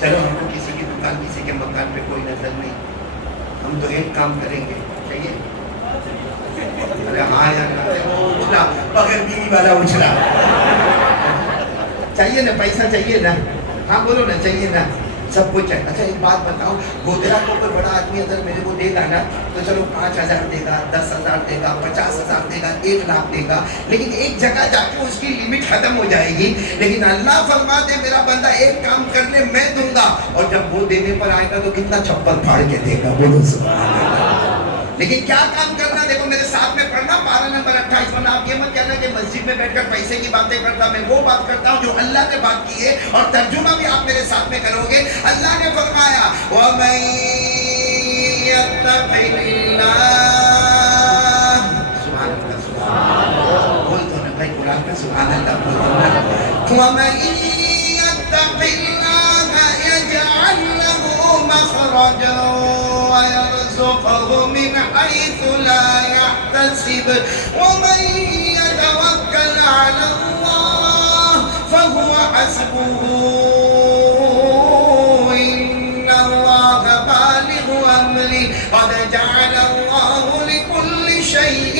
چلو ہم کو کسی کی دکان کسی کے مکان پہ کوئی نظر نہیں, ہم تو ایک کام کریں گے, چاہیے؟ ارے ہاں یار اچھلا بغیر بیوی والا اچھلا چاہیے نا, پیسہ چاہیے نا, ہاں بولو نا, چاہیے نا, سب کچھ ہے. اچھا ایک بات بتاؤ, گودرا کو کوئی بڑا آدمی اگر میرے کو دے گا نا تو چلو 5,000 دے گا, 10,000 دے گا, 50,000 دے گا, 1,00,000 دے گا, لیکن ایک جگہ جا کے اس کی لمٹ ختم ہو جائے گی. لیکن اللہ فرماتے میرا بندہ ایک کام کر لے میں دوں گا, اور جب وہ دینے پر آئے گا تو کتنا چپل پھاڑ کے دے گا, بولو سبحان اللہ. لیکن کیا کام کرنا, دیکھو میرے ساتھ میں پڑھنا 12 نمبر 28, ورنہ آپ یہ مت کہنا کہ مسجد میں بیٹھ کر پیسے کی باتیں کرتا, میں وہ بات کرتا ہوں جو اللہ نے بات کی ہے, اور ترجمہ بھی آپ میرے ساتھ میں کرو گے. اللہ نے فرمایا وَمَن يَتَّقِ اللَّهَ, سبحان اللہ, سبحان اللہ, بول دو نا بھائی قرآن میں سبحان اللہ بول دو نا. وَمَن يَتَّقِ اللَّهَ يَجْعَل لَّهُ مَخْرَجًا وَيَرْزُقْهُ مِنْ حَيْثُ لَا يَحْتَسِبُ وَمَن يَتَوَكَّلْ عَلَى اللَّهِ فَهُوَ حَسْبُهُ إِنَّ اللَّهَ بَالِغُ أَمْرِهِ قَدْ جَعَلَ اللَّهُ لِكُلِّ شَيْءٍ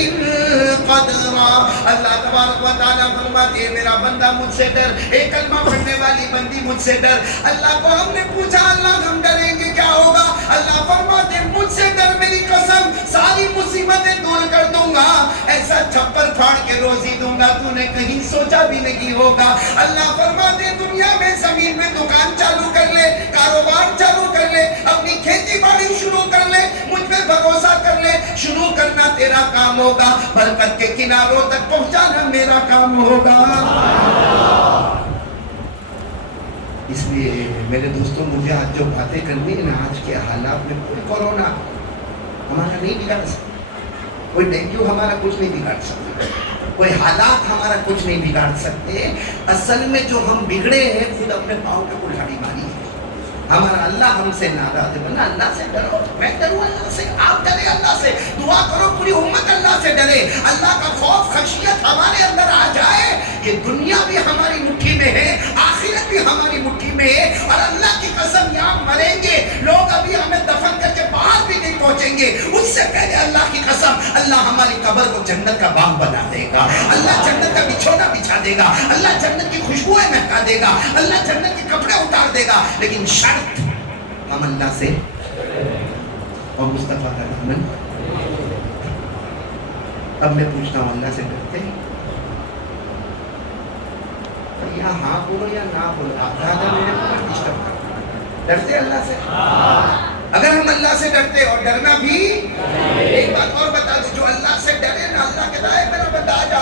قَدْرًا. اللہ تبارک و تعالیٰ فرماتے ہیں میرا بندہ مجھ سے ڈر, ایک کلمہ پڑھنے والی بندی مجھ سے ڈر. اللہ کو ہم نے پوچھا اللہ ہم ڈریں گے کیا ہوگا, اللہ فرماتے ہیں مجھ سے ڈر, میری قسم ساری مصیبتیں دور کر دوں گا, ایسا چھپر پھاڑ کے روزی دوں گا تو نے کہیں سوچا بھی نہیں ہوگا. اللہ فرماتے ہیں دنیا میں زمین میں دکان چالو کر لے, کاروبار چالو کر لے, اپنی کھیتی باڑی شروع کر لے, مجھ پہ بھروسہ کر لے, شروع کرنا تیرا کام ہوگا, برکت کے کناروں تک پہنچانا میرا کام ہوگا. اس لیے میرے دوستوں مجھے آج جو باتیں کرنی ہے نا, آج کے حالات میں کوئی کورونا ہمارا نہیں بگاڑ سکتا, کوئی ڈینگو ہمارا کچھ نہیں بگاڑ سکتا, کوئی حالات ہمارا کچھ نہیں بگاڑ سکتے. اصل میں جو ہم بگڑے ہیں خود اپنے پاؤں پہ کلہاڑی ماری ہے. ہمارا اللہ ہم سے ناراض ہے, ورنہ اللہ سے ڈرو, میں ڈروں اللہ سے, آپ ڈرے اللہ سے, دعا کرو پوری امت اللہ سے ڈرے, اللہ کا خوف خشیت ہمارے اندر آ جائے. یہ دنیا بھی ہماری مٹھی میں ہے, آخرت بھی ہماری مٹھی میں ہے, اور اللہ کی قسم یہاں مریں گے لوگ, ابھی ہمیں دفن کر کے باہر بھی نہیں پہنچیں گے, اس سے پہلے اللہ کی قسم اللہ ہماری قبر کو جنت کا باغ بنا دے گا, اللہ جنت کا بچھونا بچھا دے گا, اللہ جنت کی خوشبوئیں مہکا دے گا, اللہ جنت کے کپڑے اتار دے گا. لیکن شرط ہم اللہ سے اور مصطفیٰ کا دامن. اب میں پوچھتا ہوں اللہ سے ڈرتے ہیں یا ہاں بولو یا نہ بولو, آپ زیادہ میرے کو ڈسٹرب کرو, ڈرتے اللہ سے؟ اگر ہم اللہ سے ڈرتے, اور ڈرنا بھی, ایک بات اور بتا دوں, جو اللہ سے ڈرے نا, اللہ کہتا ہے میرا بندہ آ جا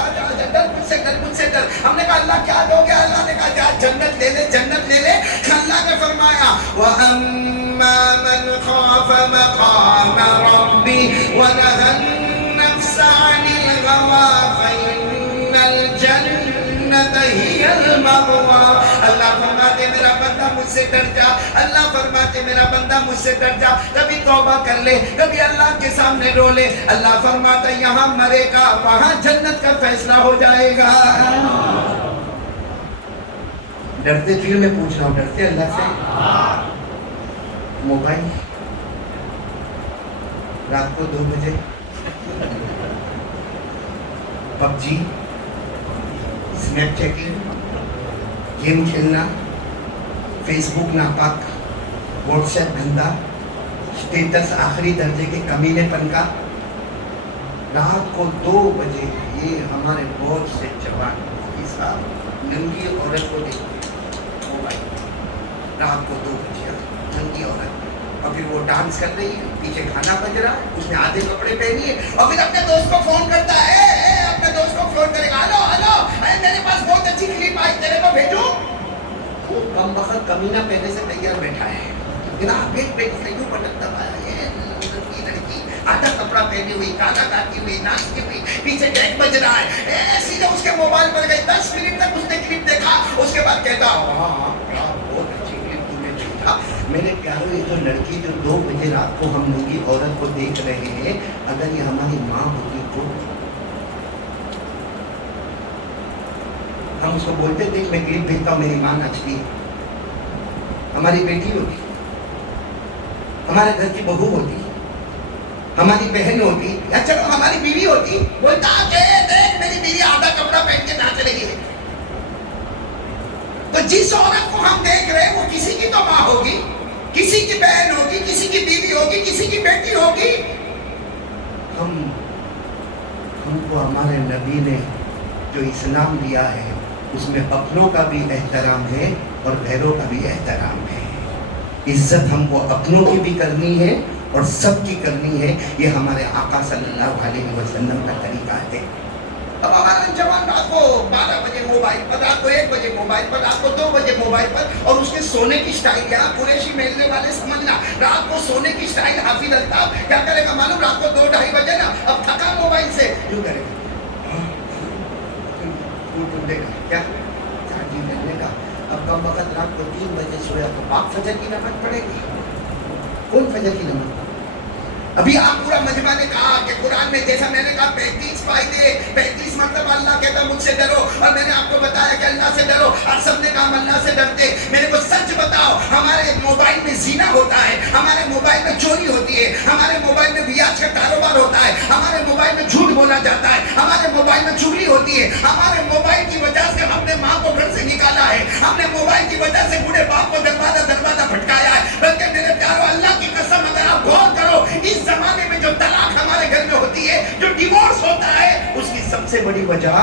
ڈر مجھ سے ڈر مجھ سے ڈر. ہم نے کہا اللہ کیا دو گے, اللہ نے کہا جا جنت لے لے, جنت لے لے. اللہ نے فرمایا وَأَمَّا مَنْ خَافَ مَقَامَ رَبِّهِ وَنَهَى النَّفْسَ عَنِ الْهَوَىٰ فَإِنَّ الْجَنَّةَ هِيَ الْمَأْوَىٰ. اللہ فرماتے میرا بندہ مجھ سے ڈر جا, اللہ فرماتے میرا بندہ مجھ سے ڈر جا. کبھی توبہ کر لے, کبھی اللہ کے سامنے رو لے, اللہ فرماتا یہاں مرے گا وہاں جنت کا فیصلہ ہو جائے گا. ڈرتے, پھر میں پوچھ رہا ہوں ڈرتے اللہ سے؟ موبائل رات کو 2 بجے پب جی, اسنیپ چیکنگ, گیم کھیلنا, فیس بک ناپاک, واٹس ایپ گندا, اسٹیٹس آخری درجے کے کمینے پن کا. رات کو 2 بجے یہ ہمارے بہت سے جوان صاحب ننگی عورت کو دیکھتے موبائل, رات کو 2 بجے ننگی عورت, اور پھر وہ ڈانس کر رہی ہے, پیچھے کھانا بج رہا ہے, اس نے آدھے کپڑے پہنی ہے, اور پھر اپنے دوست کو فون کرتا ہے, اپنے دوست کو فون کرے گا, ہلو ہلو میرے پاس بہت اچھی کلپ آئی تیرے کو بھیجوں. وہ کم وقت کمینہ پہنے سے تیار بیٹھا ہے, کیوں پٹک دبایا ہے, لڑکی آدھا کپڑا پہنی ہوئی, کالا کاٹی ہوئی, ناچتی ہوئی, پیچھے ڈیک بج رہا ہے, ایسی جب اس کے موبائل پر گئی 10 منٹ تک اس نے کلپ دیکھا, اس کے بعد کہتا ہاں بہت اچھی کلپ تم نے دیکھا. میرے پیاروں یہ جو لڑکی جو 2 بجے رات کو ہم لوگ عورت کو دیکھ رہے ہیں, اگر یہ ہماری ماں ہوتی تو ہم اس کو بولتے دیکھ میں کلپ بھیجتا ہوں میری ماں ناچتی ہے, ہماری بیٹی ہوتی، ہمارے گھر کی بہو ہوتی، ہماری بہن ہوتی، یا چلو ہماری بیوی ہوتی، بولتا کہ دیکھ میری بیوی آدھا کپڑا پہن کے ناچ رہی ہے. تو جس عورت کو ہم دیکھ رہے ہیں وہ کسی کی تو ماں ہوگی، کسی کی بہن ہوگی، کسی کی بیوی ہوگی، کسی کی بیٹی ہوگی. ہم کو ہمارے نبی نے جو اسلام دیا ہے اس میں اپنوں کا بھی احترام ہے اور غیروں کا بھی احترام ہے. عزت ہم کو اپنوں کی بھی کرنی ہے اور سب کی کرنی ہے. یہ ہمارے آقا صلی اللہ علیہ وسلم کا طریقہ ہے. اب ہمارا جوان رات کو 12 بجے موبائل پر، رات کو 1 بجے موبائل پر، رات کو 2 بجے موبائل پر، اور اس کے سونے کی سٹائل یہاں قریشی میلنے والے سمجھنا، رات کو سونے کی سٹائل حافظ الطاف کیا کرے گا معلوم؟ رات کو 2-2:30 بجے نا اب تھکا موبائل سے یوں کرے گا، ڈھونڈے گا کیا چارجنگ کرنے کا. اب کم وقت رات کو 3 بجے سویا تو آپ فجر کی نماز پڑھے گی؟ کون فجر کی نماز؟ ابھی آپ پورا مجمع نے کہا کہ قرآن میں جیسا میں نے کہا 35 فائدے، 35 مرتبہ اللہ کہتا مجھ سے ڈرو، اور میں نے آپ کو بتایا کہ اللہ سے ڈرو، اور سب نے کہا ہم اللہ سے ڈرتے. میرے کو سچ بتاؤ، ہمارے موبائل میں زنا ہوتا ہے، ہمارے موبائل میں چوری ہوتی ہے، ہمارے موبائل میں بیاج کا کاروبار ہوتا ہے، ہمارے موبائل میں جھوٹ بولا جاتا ہے، ہمارے موبائل میں چغلی ہوتی ہے. ہمارے موبائل کی وجہ سے ہم نے ماں کو گھر سے نکالا ہے، ہم نے موبائل کی وجہ سے بوڑھے باپ کو دروازہ بھٹکایا ہے. بلکہ میرے پیارو اللہ کی قسم اگر آپ غور کرو، اس زمانے میں جو طلاق ہمارے گھر میں ہوتی ہے، جو ڈیورس ہوتا ہے، اس کی سب سے بڑی وجہ.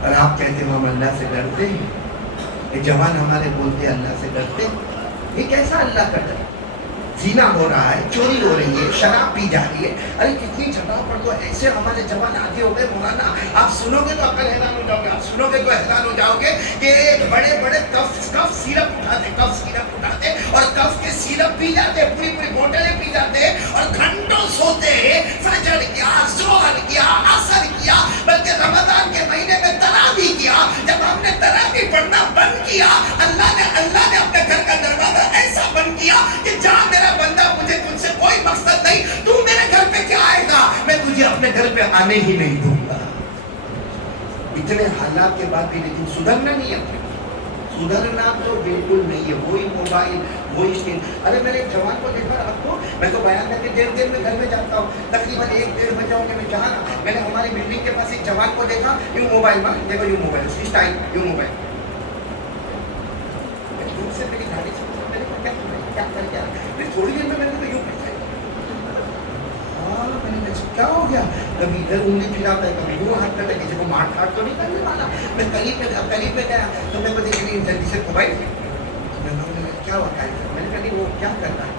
اور آپ کہتے ہو ہم اللہ سے ڈرتے ہیں. یہ جوان ہمارے بولتے ہیں اللہ سے ڈرتے ہیں. یہ کیسا اللہ کا ڈر؟ زنا ہو رہا ہے، چوری ہو رہی ہے، شراب پی جا رہی ہے. ارے کتنی جگہ پر تو ایسے ہمارے جوان آگے ہو گئے مولانا، آپ سنو گے تو عقل حیران ہو جاؤ گے، آپ سنو گے تو حیران ہو جاؤ گے کہ بڑے بڑے کف سیرپ اٹھاتے اور کف کے سیرپ پی جاتے، پوری بوٹلیں پی جاتے اور گھنٹوں سوتے ہیں. فجر کیا، ظہر کیا، عصر کیا، بلکہ رمضان کے مہینے میں تراویح کیا. جب ہم نے تراویح پڑھنا بند کیا، اللہ نے اپنے گھر کا دروازہ ایسا بند کیا کہ جہاں میرا بندہ، مجھے تجھ سے کوئی مقصد نہیں، تو میرے گھر پہ کیا آئے گا؟ میں تجھے اپنے گھر پہ آنے ہی نہیں دوں گا. اتنے حالات کے بعد بھی لیکن سدھرنا نہیں ہے. سدھرنا تو بالکل نہیں ہے. وہی موبائل، وہی اسکرین. ارے میں نے ایک جوان کو دیکھا رات کو، میں تو بیان کر کے دیر میں گھر میں جاتا ہوں، تقریباً 1-1:30 بجے ہوں گے میں جہاں نا، میں نے ہماری بلڈنگ کے پاس ایک جوان کو دیکھا یوں موبائل میں، دیکھو یوں موبائل، اس کی اسٹائل یوں موبائل. سے میری گاڑی سے میں نے کیا کر کے پھر تھوڑی دیر میں نے تو یوں میں نے کیا ہو گیا؟ کبھی ادھر انگلی پھراتا ہے، کبھی وہ ہاتھ کرتا ہے، کسی کو مار کاٹ تو نہیں کرنے والا. میں قریب میں گیا تو میں کو دیکھ لی جلدی سے موبائل. کیا ہوتا ہے؟ میں نے کہا نہیں وہ کیا کر رہا ہے؟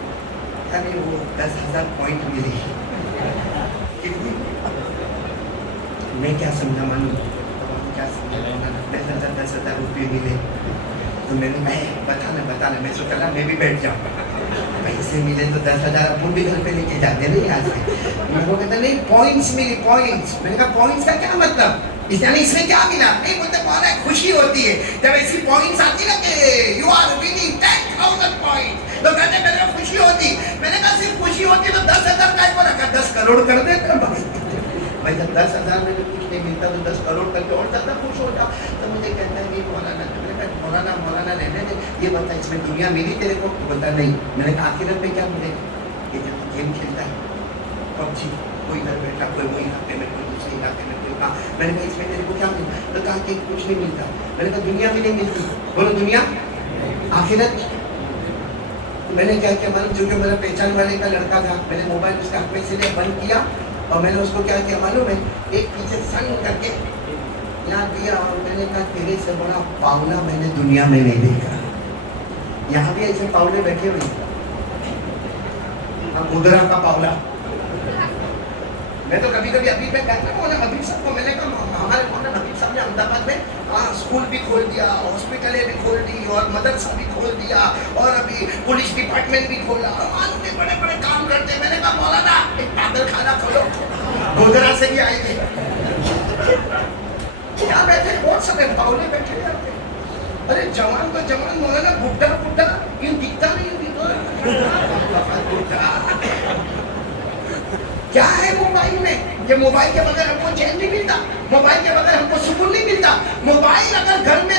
کیا نہیں وہ 10,000 پوائنٹ ملی. میں کیا سمجھا معلوم؟ کیا سمجھا؟ 10,000 روپئے ملے. تو میں نے کہا بتانا میں سوچا میں بھی بیٹھ جاؤں گا. پیسے ملے تو 10,000 اپن بھی گھر پہ لے کے جاتے نہیں آج سے. میں کو کہتا نہیں پوائنٹس ملی، پوائنٹس. میں نے کہا پوائنٹس کا کیا مطلب؟ اس میں کیا ملا؟ نہیں بولتے مولانا خوشی ہوتی ہے جب ایسی پوائنٹس آتی نا کہ یو آر وننگ 10,000 پوائنٹس، تو کہتے میرے کو خوشی ہوتی. میں نے کہا صرف خوشی ہوتی تو 10,000 کا کو رکھا، 10 کروڑ کر دیتے بھائی. جب 10,000 میں کچھ نہیں ملتا تو 10 کروڑ کر کے اور زیادہ خوش ہو جاؤ. تو مجھے کہتا ہے کہ مولانا رہنے دے، یہ بتا اس میں دنیا ملی تیرے کو؟ بولتا نہیں. میں نے کہا آخرت میں کیا ملے گا؟ یہ جب گیم کھیلتا ہے PUBG، کوئی گھر بیٹھا، کوئی وہی علاقے میں، کوئی دوسرے علاقے میں، کوئی کہا. میں نے کہا اس میں تیرے کو کیا ملا؟ تو کہا کہ کچھ نہیں ملتا. میں نے کہا دنیا بھی نہیں ملتی. بولو دنیا، آخرت. میں نے کیا کیا معلوم؟ جو کہ میرا پہچان والے کا لڑکا تھا، میں نے موبائل اس کا پیسے لے بند کیا اور میں نے اس کو کیا کیا معلوم ہے؟ ایک پیچھے سن کر کے یاد دیا اور میں نے کہا تیرے سے بڑا پاؤلا میں نے دنیا میں نہیں دیکھا. یہاں بھی ایسے پاؤلے بیٹھے ہوئے، مدرا کا پاؤلا. میں تو کبھی ابھی میں کہتا ہوں حبیب صاحب کو، میں نے کہا ہمارے مولانا حبیب صاحب نے احمد آباد میں اسکول بھی کھول دیا، ہاسپٹلیں بھی کھول دی اور مدرسہ بھی کھول دیا اور ابھی پولیس ڈپارٹمنٹ بھی کھولا اور آج بھی بڑے بڑے کام کرتے. میں نے کہا مولانا ایک پاگل خانہ کھولو. گودرا سے بھی آئے تھے، کیا بیٹھے بہت سارے پاؤلے بیٹھے جاتے. ارے جوان تو جوان، مولانا بڈھا یہ دکھتا نہیں. کیا ہے موبائل میں کہ موبائل کے بغیر ہم کو چین نہیں ملتا، موبائل کے بغیر ہم کو سکون نہیں ملتا. موبائل اگر گھر میں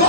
2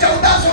1400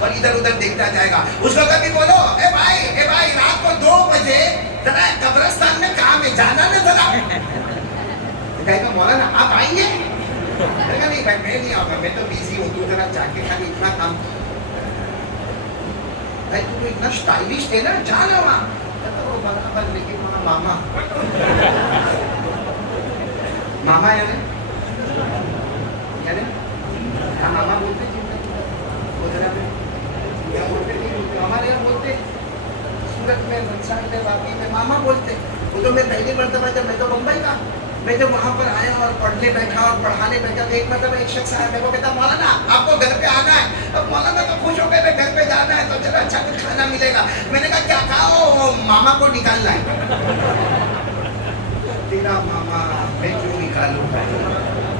اور ادھر ادھر دیکھتا جائے گا. اس کو کبھی بولو اے بھائی رات کو 2 بجے ذرا قبرستان میں کام ہے, جانا نا ذرا. کہے گا مولانا آپ آئیں گے؟ کہے گا نہیں بھائی میں نہیں آؤں گا, میں تو بیزی ہوں, تو ذرا جا کے خالی اتنا کام. بھائی تو اتنا اسٹائلش ہے نا, جانا وہاں. برابر, لیکن وہاں ماما ہے نا ماما بولتے ہمارے یہاں بولتے سورت میں منسان میں باقی میں ماما بولتے. وہ تو میں پہلی مرتبہ جب میں تو بمبئی کا, میں جب وہاں پر آیا اور پڑھنے بیٹھا اور پڑھانے بیٹھا تو ایک مرتبہ ایک شخص آیا میرے کو کہتا مولانا آپ کو گھر پہ آنا ہے. اب مولانا تو خوش ہو گئے گھر پہ جانا ہے تو چلو اچھا کچھ کھانا ملے گا. میں نے کہا کیا کھاؤ؟ ماما کو نکالنا ہے. تیرا ماما میں کیوں نکالوں بھائی,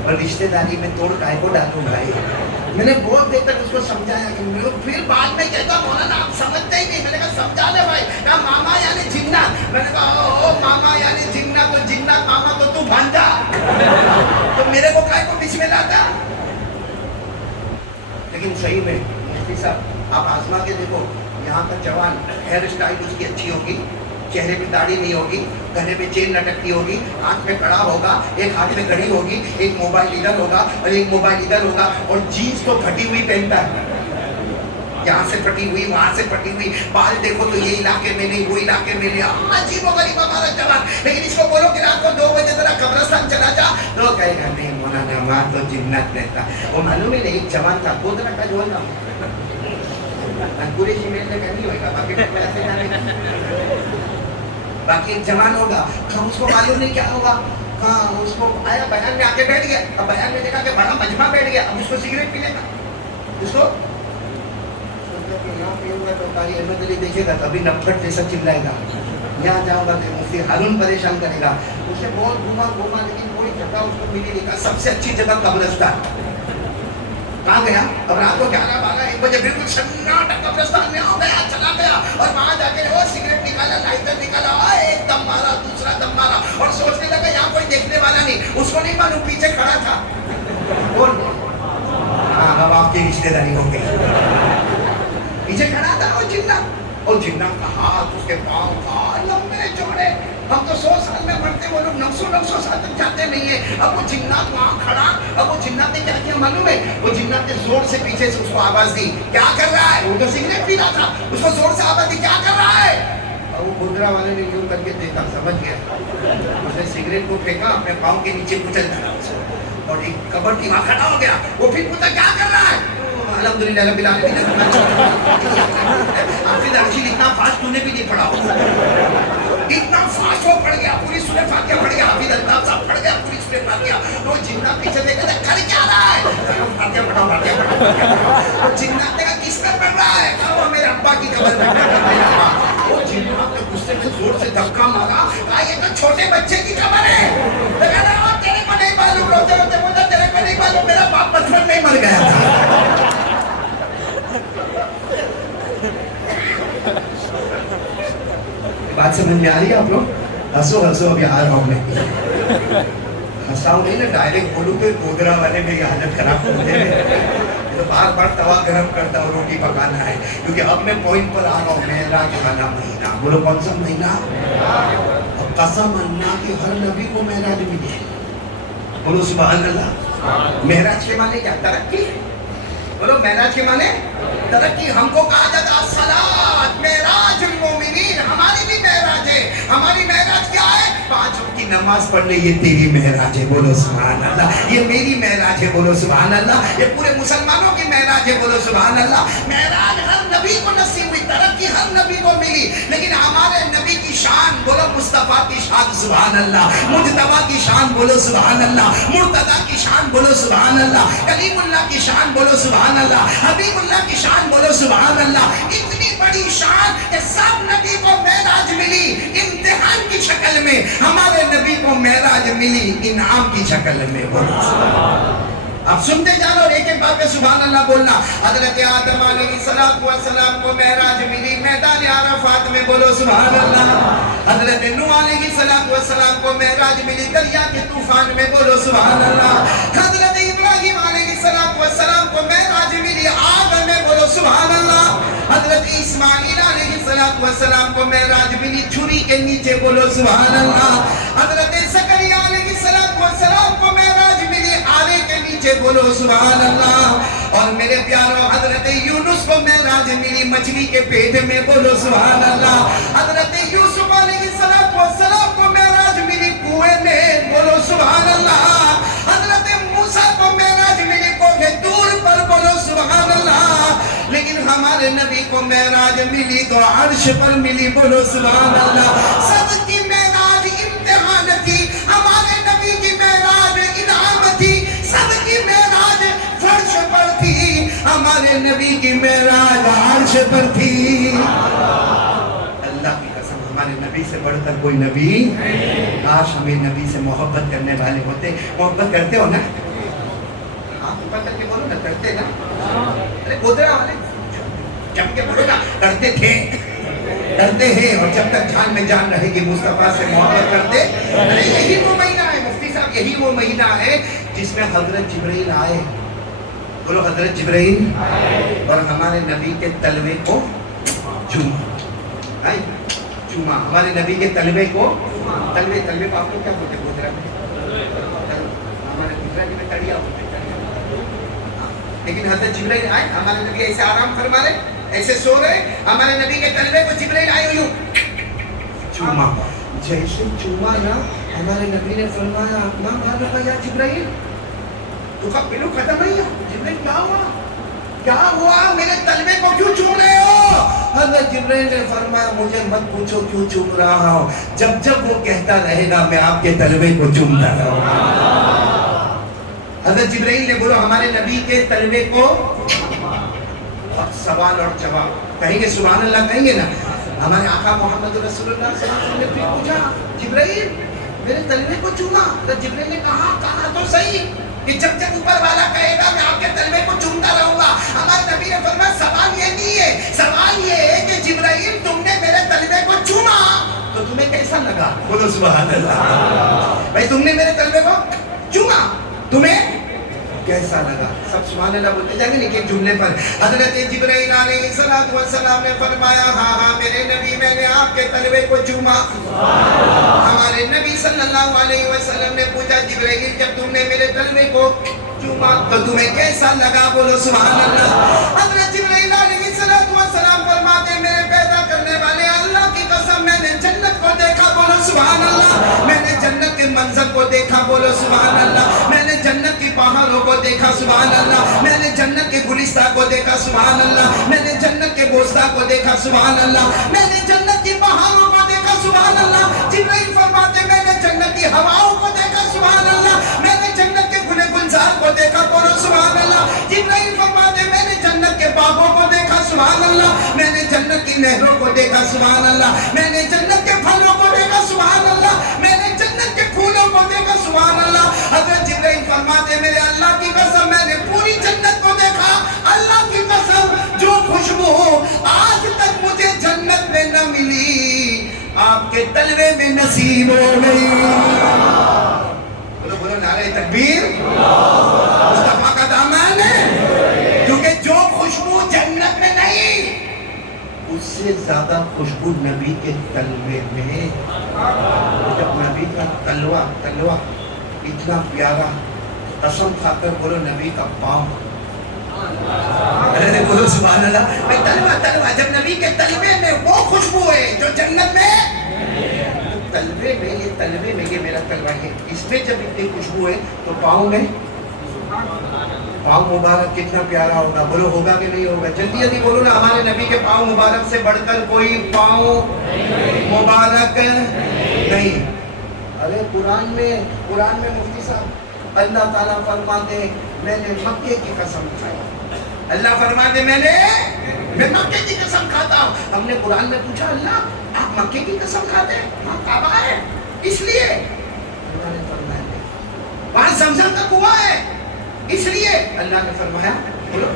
اور رشتے داری میں توڑ کائے کو ڈالوں بھائی. میں نے بہت دیر تک اس کو سمجھایا کہ پھر بعد میں کہتا مولانا آپ سمجھتے ہی نہیں. میں نے کہا سمجھا لے بھائی. کہا ماما یعنی جنات. میں نے کہا او ماما یعنی جنات, تو جنات ماما تو تو بھانجا, تو میرے کو کائے کو بیچ میں لاتا. لیکن صحیح میں مفتی صاحب آپ آزما کے دیکھو, یہاں کا جوان ہیئر اسٹائل اس کی اچھی ہوگی, چہرے پہ داڑھی نہیں ہوگی, گلے میں چین لٹکتی ہوگی, ہاتھ میں کڑا ہوگا, ایک ہاتھ میں گھڑی ہوگی, ایک موبائل ادھر ہوگا اور ایک موبائل ادھر ہوگا, اور جینس تو پھٹی ہوئی پہنتا ہے, یہاں سے پھٹی ہوئی وہاں سے پھٹی ہوئی, بال دیکھو تو یہ علاقے میں نہیں وہ علاقے میں نہیں. عجیب و غریب ہمارا جوان. لیکن اس کو بولو کہ رات کو 2 بجے ذرا قبرستان چلا جا, تو کہے گا نہیں مولانا وہاں تو جنت رہتا. وہ معلوم ہے ایک جوان تھا, گودرا کا جو نا قریشی میں نہیں ہوئے گا, باقی ایک جوان ہوگا, اس کو معلوم نہیں کیا ہوگا. ہاں اس کو آیا بیان میں آ کے بیٹھ گیا, اب بیان میں دیکھا کہ بڑا مجمع بیٹھ گیا, اب اس کو سگریٹ پینے کا, اس کو احمد علی دیکھے گا کبھی نپٹ جیسا چلائے گا, یہاں جاؤں گا کہ مفتی ہارون پریشان کرے گا. اسے بہت گھوما لیکن کوئی جگہ اس کو ملی نہیں. کہا سب سے اچھی جگہ قبرستان. کہاں گیا؟ اب رات کو 11-12-1 بجے بالکل سناٹا قبرستان میں آ گیا, چلا گیا اور وہاں جا کے وہ سگریٹ نکالا, لائٹر نکالا, ایک دم مارا, دوسرا دم مارا, اور سوچنے لگا یہاں کوئی دیکھنے والا نہیں. اس کو نہیں معلوم پیچھے کھڑا تھا کون. ہاں اب آپ کی رشتے داری ہو گئی. پیچھے کھڑا تھا وہ جنات, اور جنات کا ہاتھ, اس کے پاؤں لمبے چوڑے. ہم تو 100 سال میں مرتے, وہ لوگ 900 سال تک جاتے نہیں ہیں. اب وہ جنات وہاں کھڑا, اب وہ جنات نے کیا کیا معلوم ہے؟ وہ جنات نے زور سے پیچھے سے اس کو آواز دی, کیا کر رہا ہے؟ وہ جو سگریٹ پی رہا تھا اس کو زور سے آواز دی, کیا کر رہا ہے؟ اور وہ گودرا والے نے یوں کر کے دیکھا, سمجھ گیا. اس نے سگریٹ کو پھینکا, اپنے پاؤں کے نیچے کچل ڈالا اور ایک کبر کی وہاں کھڑا ہو گیا. وہ پھر پوچھا کیا کر رہا ہے؟ الحمدللہ رب العالمین. حافظ رشید اتنا فاسٹ تو نے بھی نہیں پڑھا ہوگا, اتنا فاسٹ وہ پڑھ گیا, پوری سورہ فاتحہ پڑھ گیا. حافظ الطاف صاحب پڑھ گیا پوری سورہ فاتحہ. تو جنات پیچھے دیکھا تھا, کر کیا رہا ہے؟ فاتحہ پڑھا. وہ جنات نے کہا کس پر پڑھ رہا ہے؟ کہا وہ میرے ابا کی قبر میں پڑھ رہا ہے. وہ جنات نے غصے میں زور سے دھکا مارا, کہا یہ تو چھوٹے بچے کی قبر ہے. کہا رہا تیرے کو نہیں معلوم, روتے روتے بولا تیرے کو نہیں معلوم, میرا باپ بچپن میں ہی مر گیا تھا. بات سمجھ میں آ رہی ہے آپ لوگ؟ ہنسو ابھی آ رہا ہوں میں. ہنساؤں نہیں نا, ڈائریکٹ بولوں کہ گودرا والے میری حالت خراب ہو گئی. بار بار توا گرم کرتا ہوں, روٹی پکانا ہے, کیونکہ اب میں پوائنٹ پر آ رہا ہوں. معراج والا مہینہ, بولو کون سا مہینہ؟ قسم اللہ کہ ہر نبی کو معراج ملی. بولو سبحان اللہ. معراج کے معنی کیا؟ ترقی. بولو معراج کے معنی ترقی. ہم کو کہا جاتا الصلاۃ معراج المومنین, ہماری بھی معراج ہے. ہماری معراج کیا ہے؟ 5 وقت کی نماز پڑھنے, یہ تیری معراج ہے. بولو سبحان اللہ. یہ میری معراج ہے. بولو سبحان اللہ. یہ پورے مسلمانوں کی معراج ہے. بولو سبحان اللہ. معراج ہر نبی کو نصیب ہوئی, ترقی ہر نبی کو ملی, لیکن ہمارے نبی کی شان, بولو مصطفیٰ کی شان سبحان اللہ, مجتبیٰ کی شان بولو سبحان اللہ, مرتضیٰ کی شان بولو سبحان اللہ, کلیم اللہ کی شان بولو سبحان اللہ, حبیب اللہ کی شان بولو سبحان اللہ. اتنی بڑی شان کہ سب نبی کو معراج ملی امتحان کی شکل میں, ہمارے نبی کو معراج ملی انعام کی شکل میں. بولو سبحان اللہ. اب سنتے جانا اور ایک ایک بات پہ سبحان اللہ بولنا. حضرت آدم علیہ السلام کو معراج ملی میدان عرفات میں. بولو سبحان اللہ. حضرت نوح علیہ السلام کو معراج ملی دریا کے طوفان میں. بولو سبحان اللہ. حضرت ابراہیم علیہ السلام کو معراج ملی آگ میں. بولو سبحان اللہ. حضرت اسماعیل علیہ السلام کو معراج ملی چھری کے نیچے، بولو سبحان اللہ۔ حضرت زکریا علیہ السلام کو معراج ملی آرے کے نیچے، بولو سبحان اللہ۔ اور میرے پیاروں حضرت یونس کو معراج ملی مچھلی کے پیٹ میں، بولو سبحان اللہ۔ حضرت یوسف علیہ السلام کو معراج ملی کنویں میں، بولو سبحان اللہ۔ حضرت موسیٰ کو معراج ملی کوہ طور پر، بولو سبحان اللہ۔ لیکن ہمارے نبی کو معراج ملی تو عرش پر ملی، بولو سبحان اللہ۔ سب کی معراج امتحان تھی، ہمارے نبی کی معراج انعام تھی۔ سب کی معراج فرش پر تھی، ہمارے نبی کی معراج عرش پر تھی۔ اللہ کی قسم ہمارے نبی سے بڑھ کر کوئی نبی، کاش ہمیں نبی سے محبت کرنے والے ہوتے۔ محبت کرتے ہو نا؟ ہاں اوپر کر کے بولو نا، کرتے نا؟ ارے گودرا والے جم کے بولو نا، کرتے تھے، کرتے ہیں، اور جب تک جان میں جان رہے گی مصطفیٰ سے محبت کرتے۔ ارے یہی وہ مہینہ ہے مفتی صاحب، یہی وہ مہینہ ہے جس میں حضرت جبرائیل آئے، بولو حضرت جبرائیل، اور ہمارے نبی کے تلوے کو چوما، چوما ہمارے نبی کے تلوے کو، تلوے کو آپ لوگ کیا بولتے ہیں گودرا میں؟ ہمارے گجراتی میں تڑیا بولتے ہیں، لیکن حضرت جبرائیل آئے، ہمارے نبی ایسے آرام فرما رہے، ایسے سو رہے، ہمارے نبی کے تلوے کو جبرائیل آئے یوں چوما، جیسے چوما نا ہمارے نبی نے فرمایا ماں بھاگا یا جبرائیل تو کا پلو ختم نہیں ہے، جبرائیل کیا ہوا میرے تلوے کو کیوں چوم رہے ہو؟ حضرت جبرائیل نے فرمایا مجھے مت پوچھو کیوں چوم رہا ہوں، جب وہ کہتا رہے گا میں آپ کے تلوے کو چومتا رہوں گا۔ حضرت جبرائیل نے بولو ہمارے نبی کے تلوے کو، سوال اور جواب کہیں گے سبحان اللہ کہیں گے نا۔ ہمارے آقا محمد رسول اللہ صلی اللہ علیہ وسلم نے پھر پوچھا جبرائیل میرے تلوے کو چوما؟ حضرت جبرائیل نے کہا تو صحیح کہ جب اوپر والا کہے گا میں آپ کے تلوے کو چومتا رہوں گا۔ ہمارے نبی نے فرمایا سوال یہ نہیں ہے، سوال یہ ہے کہ جبرائیل تم نے میرے تلوے کو چوما تو تمہیں کیسا لگا؟ بولو سبحان اللہ۔ بھائی تم نے میرے تلوے کو چوما، تمہیں کیسا لگا؟ سب سبحان اللہ بولتے جائیں گے ایک جملے پر۔ حضرت جبرائیل علیہ السلام نے فرمایا ہاں میرے نبی میں نے آپ کے تلوے کو چوما۔ ہمارے نبی صلی اللہ علیہ وسلم نے پوچھا جبرائیل جب تم نے میرے تلوے کو چوما تو تمہیں کیسا لگا؟ بولو سبحان اللہ۔ حضرت جبرائیل علیہ السلام فرماتے میرے پیدا کرنے والے اللہ کی قسم میں نے جنت کو دیکھا، بولو سبحان اللہ۔ میں نے جنت کے منظر کو دیکھا، بولو سبحان اللہ۔ میں نے جنت کی پہاڑوں کو دیکھا، سبحان اللہ۔ میں نے جنت کے گلستان کو دیکھا، سبحان اللہ۔ میں نے جنت کے بوستان کو دیکھا، سبحان اللہ۔ میں نے جنت کی پہاڑوں کو دیکھا، سبحان اللہ۔ جبرائیل فرماتے میں نے جنت کی ہواؤں کو دیکھا، سبحان اللہ۔ میں نے جنت کے گلے گلزار کو دیکھا، بولو سبحان اللہ۔ جبرائیل فرماتے میں نے جنت کے باغوں کو دیکھا، سبحان اللہ۔ میں نے جنت کی نہروں کو دیکھا، سبحان اللہ۔ میں نے جنت کے پھلوں کو دیکھا، سبحان اللہ۔ میں نے جنت کے پھولوں کو دیکھا، سبحان اللہ۔ حضرت جبرائیل فرماتے میرے اللہ کی قسم میں نے پوری جنت کو دیکھا، اللہ کی قسم جو خوشبو آج تک مجھے جنت میں نہ ملی آپ کے تلوے میں نصیب ہو گئی۔ بولو نعرہ تکبیر، مصطفیٰ کا دامن ہے، کیونکہ جو خوشبو جنت میں نہیں اس سے زیادہ خوشبو نبی کے تلوے میں۔ جب نبی کا تلوہ اتنا پیارا، قسم کھا کر بولو نبی کا پاؤں، ارے بولو سبحان اللہ۔ بھائی تلوہ جب نبی کے تلوے میں وہ خوشبو ہے جو جنت میں، تلوے میں یہ میرا تلوہ ہے، اس میں جب اتنی خوشبو ہے تو پاؤں میں، پاؤں مبارک کتنا پیارا ہوگا، بولو ہوگا کہ نہیں ہوگا؟ جلدی بولو نا، ہمارے نبی کے پاؤں مبارک سے بڑھ کر کوئی پاؤں مبارک نہیں۔ ارے قرآن میں مفتی صاحب اللہ تعالیٰ فرماتے میں نے مکے کی قسم کھائی، اللہ فرماتے میں مکے کی قسم کھاتا ہوں۔ ہم نے قرآن میں پوچھا اللہ آپ مکے کی قسم کھاتے ہیں؟ وہاں کعبہ ہے اس لیے، اللہ نے فرمایا وہاں زمزم کا کنواں ہے اس لیے، اللہ نے فرمایا بولو۔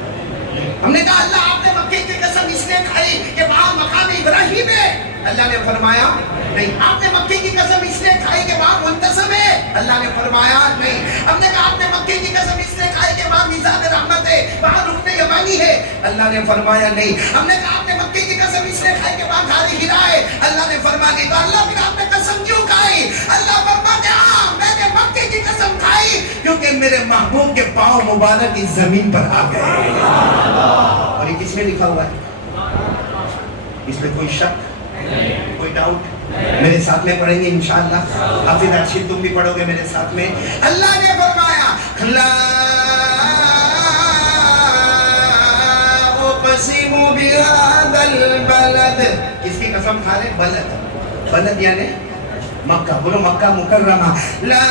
ہم نے کہا اللہ آپ نے مکے کی قسم اس لیے کھائی کہ وہاں مقام ابراہیم ہے، اللہ نے فرمایا نہیں. آپ نے مکے کی قسم اس لیے کھائی کہ وہاں منتظم ہے؟ اللہ نے فرمایا نہیں. ہم نے کہا آپ نے مکے کی قسم اس لیے کھائی کہ وہاں میزان رحمت ہے, وہاں رکن یمانی ہے؟ اللہ نے فرمایا نہیں. ہم نے کہا آپ نے مکے کی قسم اس لیے کھائی کہ وہاں غار حرا ہے؟ اللہ نے فرمایا نہیں. تو اللہ پھر آپ نے قسم کیوں کھائی؟ اللہ فرماتے ہاں میں نے مکے کی قسم کھائی کیونکہ میرے محبوب کے پاؤں مبارک اس زمین پر آ گئے. اور یہ کس میں لکھا ہوا ہے؟ اس میں کوئی شک, کوئی ڈاؤٹ؟ میرے ساتھ میں پڑھیں گے انشاءاللہ. حافظ ارشد تم بھی پڑھو گے میرے ساتھ میں. اللہ نے فرمایا لا اقسم بهذا البلد. کس کی قسم کھا رہے؟ بلد. بلد یعنی مکہ. بولو مکہ مکرمہ. لا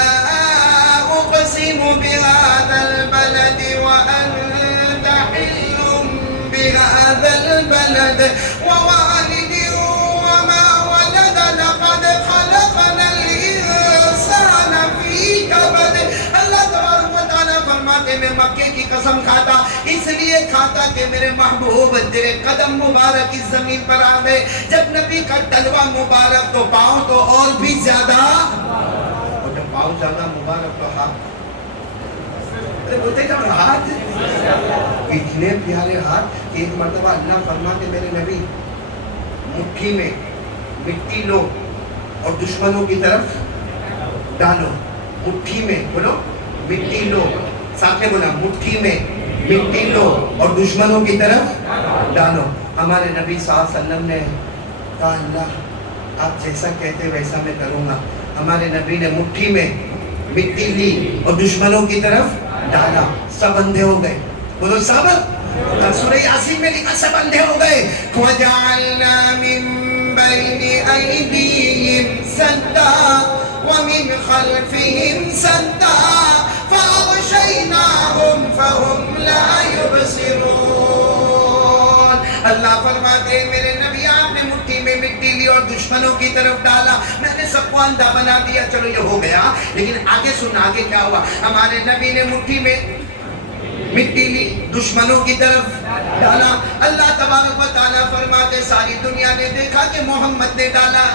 اقسم بهذا البلد وانت حل بهذا البلد ووالد وما ولد لقد خلقنا الانسان في كبد. اللہ تبارک و تعالیٰ فرماتے میں مکے کی قسم کھاتا اس لیے کھاتا کہ میرے محبوب تیرے قدم مبارک اس زمین پر آ گئے. جب نبی کا تلوہ مبارک تو پاؤں تو اور بھی زیادہ, اور جب پاؤں زیادہ مبارک تو ہاتھ. بولتے جب ہاتھ اتنے پیارے ہاتھ. ایک مرتبہ اللہ فرماتے میرے نبی مٹھی میں مٹی لو اور دشمنوں کی طرف ڈالو. مٹھی میں بولو مٹی لو, ساتھ میں بولا مٹھی میں مٹی لو اور دشمنوں کی طرف ڈالو. ہمارے نبی صلی اللہ علیہ وسلم نے کہا اللہ آپ جیسا کہتے ویسا میں کروں گا. ہمارے نبی نے مٹھی میں مٹی لی اور دشمنوں کی طرف ڈالا. سب اندھے ہو گئے. بولو سب. سورہ یاسین میں لکھا سب اندھے ہو گئے. وَجَعَلْنَا مِن بَيْنِ أَيْدِيهِمْ سَدًّا وَمِنْ خَلْفِهِمْ سَدًّا فَأَغْشَيْنَاهُمْ فَهُمْ لَا يُبْصِرُونَ. اللہ فرماتے میرے نبی آپ نے مٹھی میں مٹی لی اور دشمنوں کی طرف ڈالا, میں نے سب کو اندھا بنا دیا. چلو یہ ہو گیا, لیکن آگے سن آگے کیا ہوا. ہمارے نبی نے مٹھی میں مٹی لی دشمنوں کی طرف ڈالا. اللہ تبارک و تعالیٰ فرماتے ساری دنیا نے دیکھا کہ محمد نے ڈالا.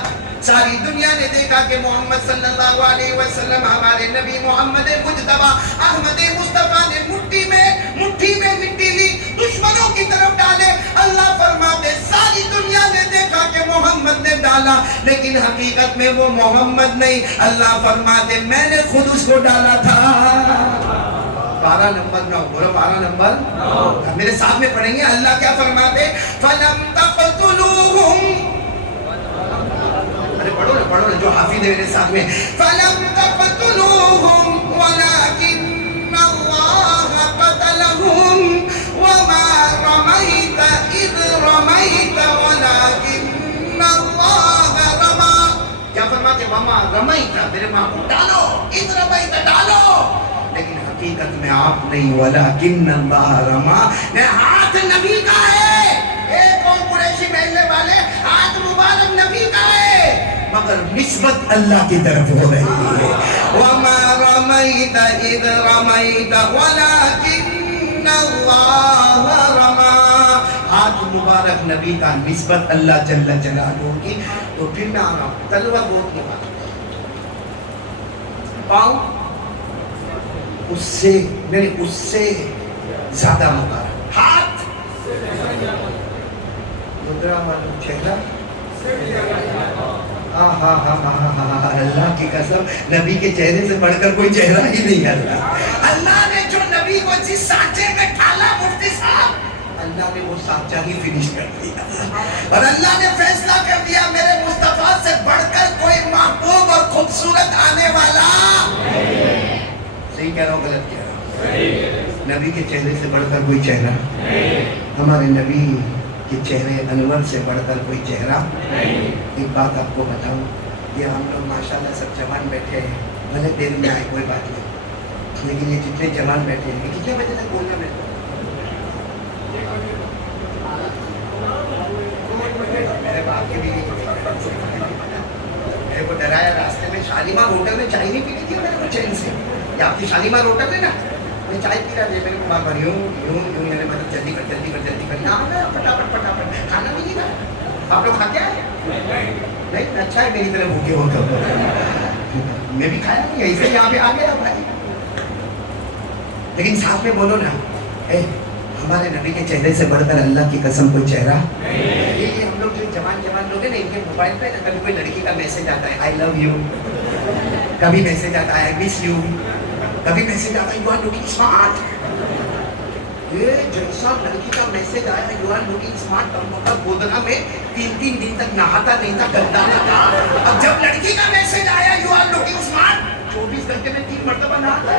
ساری دنیا نے دیکھا کہ محمد صلی اللہ علیہ وسلم ہمارے نبی محمد مجتبی احمد مصطفیٰ نے مٹھی میں مٹی لی دشمنوں کی طرف ڈالے. اللہ فرماتے ساری دنیا نے دیکھا کہ محمد نے ڈالا, لیکن حقیقت میں وہ محمد نہیں. اللہ فرماتے میں نے خود اس کو ڈالا تھا. پارہ نمبر 9. بولو پارہ نمبر 9. میرے ساتھ میں پڑھیں گے. اللہ کیا فرماتے فَلَمْ تَقْتُلُوهُمْ. پڑھو نا جو حافظ ہے میرے ساتھ میں. فَلَمْ تَقْتُلُوهُمْ وَلَكِنَّ اللَّهَ قَتَلَهُمْ وَمَا رَمَيْتَ إِذْ رَمَيْتَ وَلَكِنَّ اللَّهَ رَمَى. کیا فرماتے وَمَا رَمَيْتَ میرے محبوب ڈالو, إِذْ رَمَيْتَ ڈالو, لیکن حقیقت میں آپ نہیں. وَلَكِنَّ اللَّهَ رَمَى. ہاتھ نبی کا ہے. ایک اور قریشی محلے والے ہاتھ مبارک نبی کا ہے, مگر نسبت اللہ کی طرف ہو رہی ہے. وَمَا رَمَيْتَ إِذْ رَمَيْتَ وَلَكِنَّ اللَّهَ رَمَى. ہاتھ مبارک نبی کا, نسبت اللہ جل جلالہ کی. تو پھر میں آ رہا ہوں. تلوہ بہت مبارک, پاؤں اس سے زیادہ مبارک, ہاتھ مدرا معلوم, چہرہ اللہ کی قسم نبی کے چہرے سے بڑھ کر کوئی چہرہ ہی نہیں ہے. اللہ نے جو نبی کو جس سانچے میں ڈالا مفتی صاحب, اللہ نے وہ سانچہ ہی فنش کر دیا. اور اللہ نے فیصلہ کر دیا میرے مصطفیٰ سے بڑھ کر کوئی محبوب اور خوبصورت آنے والا. صحیح کہہ رہا ہوں غلط کہہ رہا ہوں؟ نبی کے چہرے سے بڑھ کر کوئی چہرہ, ہمارے نبی کہ چہرے انور سے بڑھ کر کوئی چہرہ. ایک بات آپ کو بتاؤں, یہ ہم لوگ ماشاءاللہ سب جوان بیٹھے ہیں, بھلے دیر میں آئے کوئی بات نہیں, لیکن یہ جتنے جوان بیٹھے ہیں کتنے بجے تک بولنا میرے کو؟ میرے باپ کی بھی میرے کو ڈرایا راستے میں. شالیمار ہوٹل میں چائے نہیں پینی تھی میرے کو چین سے. یہ آپ کی شالیمار ہوٹل ہے نا, میں چائے پی رہا تھا, میرے کو بار بار یوں میں نے مطلب جلدی کر فٹافٹ کھانا بھی نہیں تھا. آپ لوگ کھاتے ہیں؟ نہیں اچھا ہے میری طرح بھوکے ہو کر میں بھی کھایا نہیں ایسے یہاں پہ آ گیا بھائی. لیکن ساتھ میں بولو نا اے ہمارے نبی کے چہرے سے بڑھ کر اللہ کی قسم کوئی چہرہ. یہ ہم لوگ جو جوان لوگ ہیں نا ان کے موبائل پہ نا کبھی کوئی لڑکی کا میسج آتا ہے آئی لو یو, کبھی میسج آتا ہے آئی مس یو, کبھی میسج آتا ہے یو آر لوکنگ اسمارٹ. یہ جیسا لڑکی کا میسج آیا یو آر لوکنگ اسمارٹ کم وقت گودنا میں 3 دن تک نہاتا نہیں تھا گندا نہ تھا. اب جب لڑکی کا میسج آیا یو آر لوکنگ اسمارٹ 24 گھنٹے میں 3 مرتبہ نہاتا ہے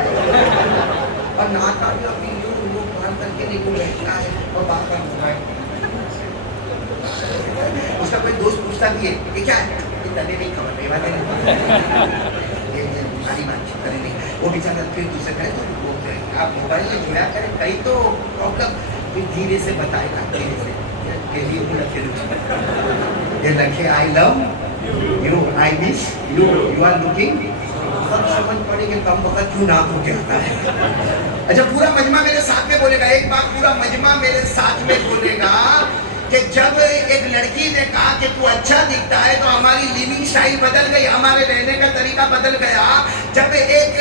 اور نہاتا بھی اپنی وہ باندھ کر کے نہیں وہ بیٹھنا ہے اور بات کرنا ہے. اس کا کوئی دوست پوچھتا بھی ہے یہ کیا ہے یہ تنے نہیں خبر نہیں والے ساری بات کریں نہیں وہ بیچارہ پھر دوسرے کہے تو وہ آپ موبائل میں جڑا کریں کہیں تو پرابلم پھر دھیرے سے بتائے گا دھیرے سے کہ یہ بولا کہ یہ لکھے I love you I miss you you are looking سب سمجھ پڑے کہ کم وقت کیوں نہ ہو کے آتا ہے. اچھا پورا مجمع میرے ساتھ میں بولے گا ایک بات پورا مجمع میرے ساتھ میں بولے گا کہ جب ایک لڑکی نے کہا کہ تو اچھا دکھتا ہے تو ہماری لیونگ سٹائل بدل گئی, ہمارے رہنے کا طریقہ بدل گیا. جب ایک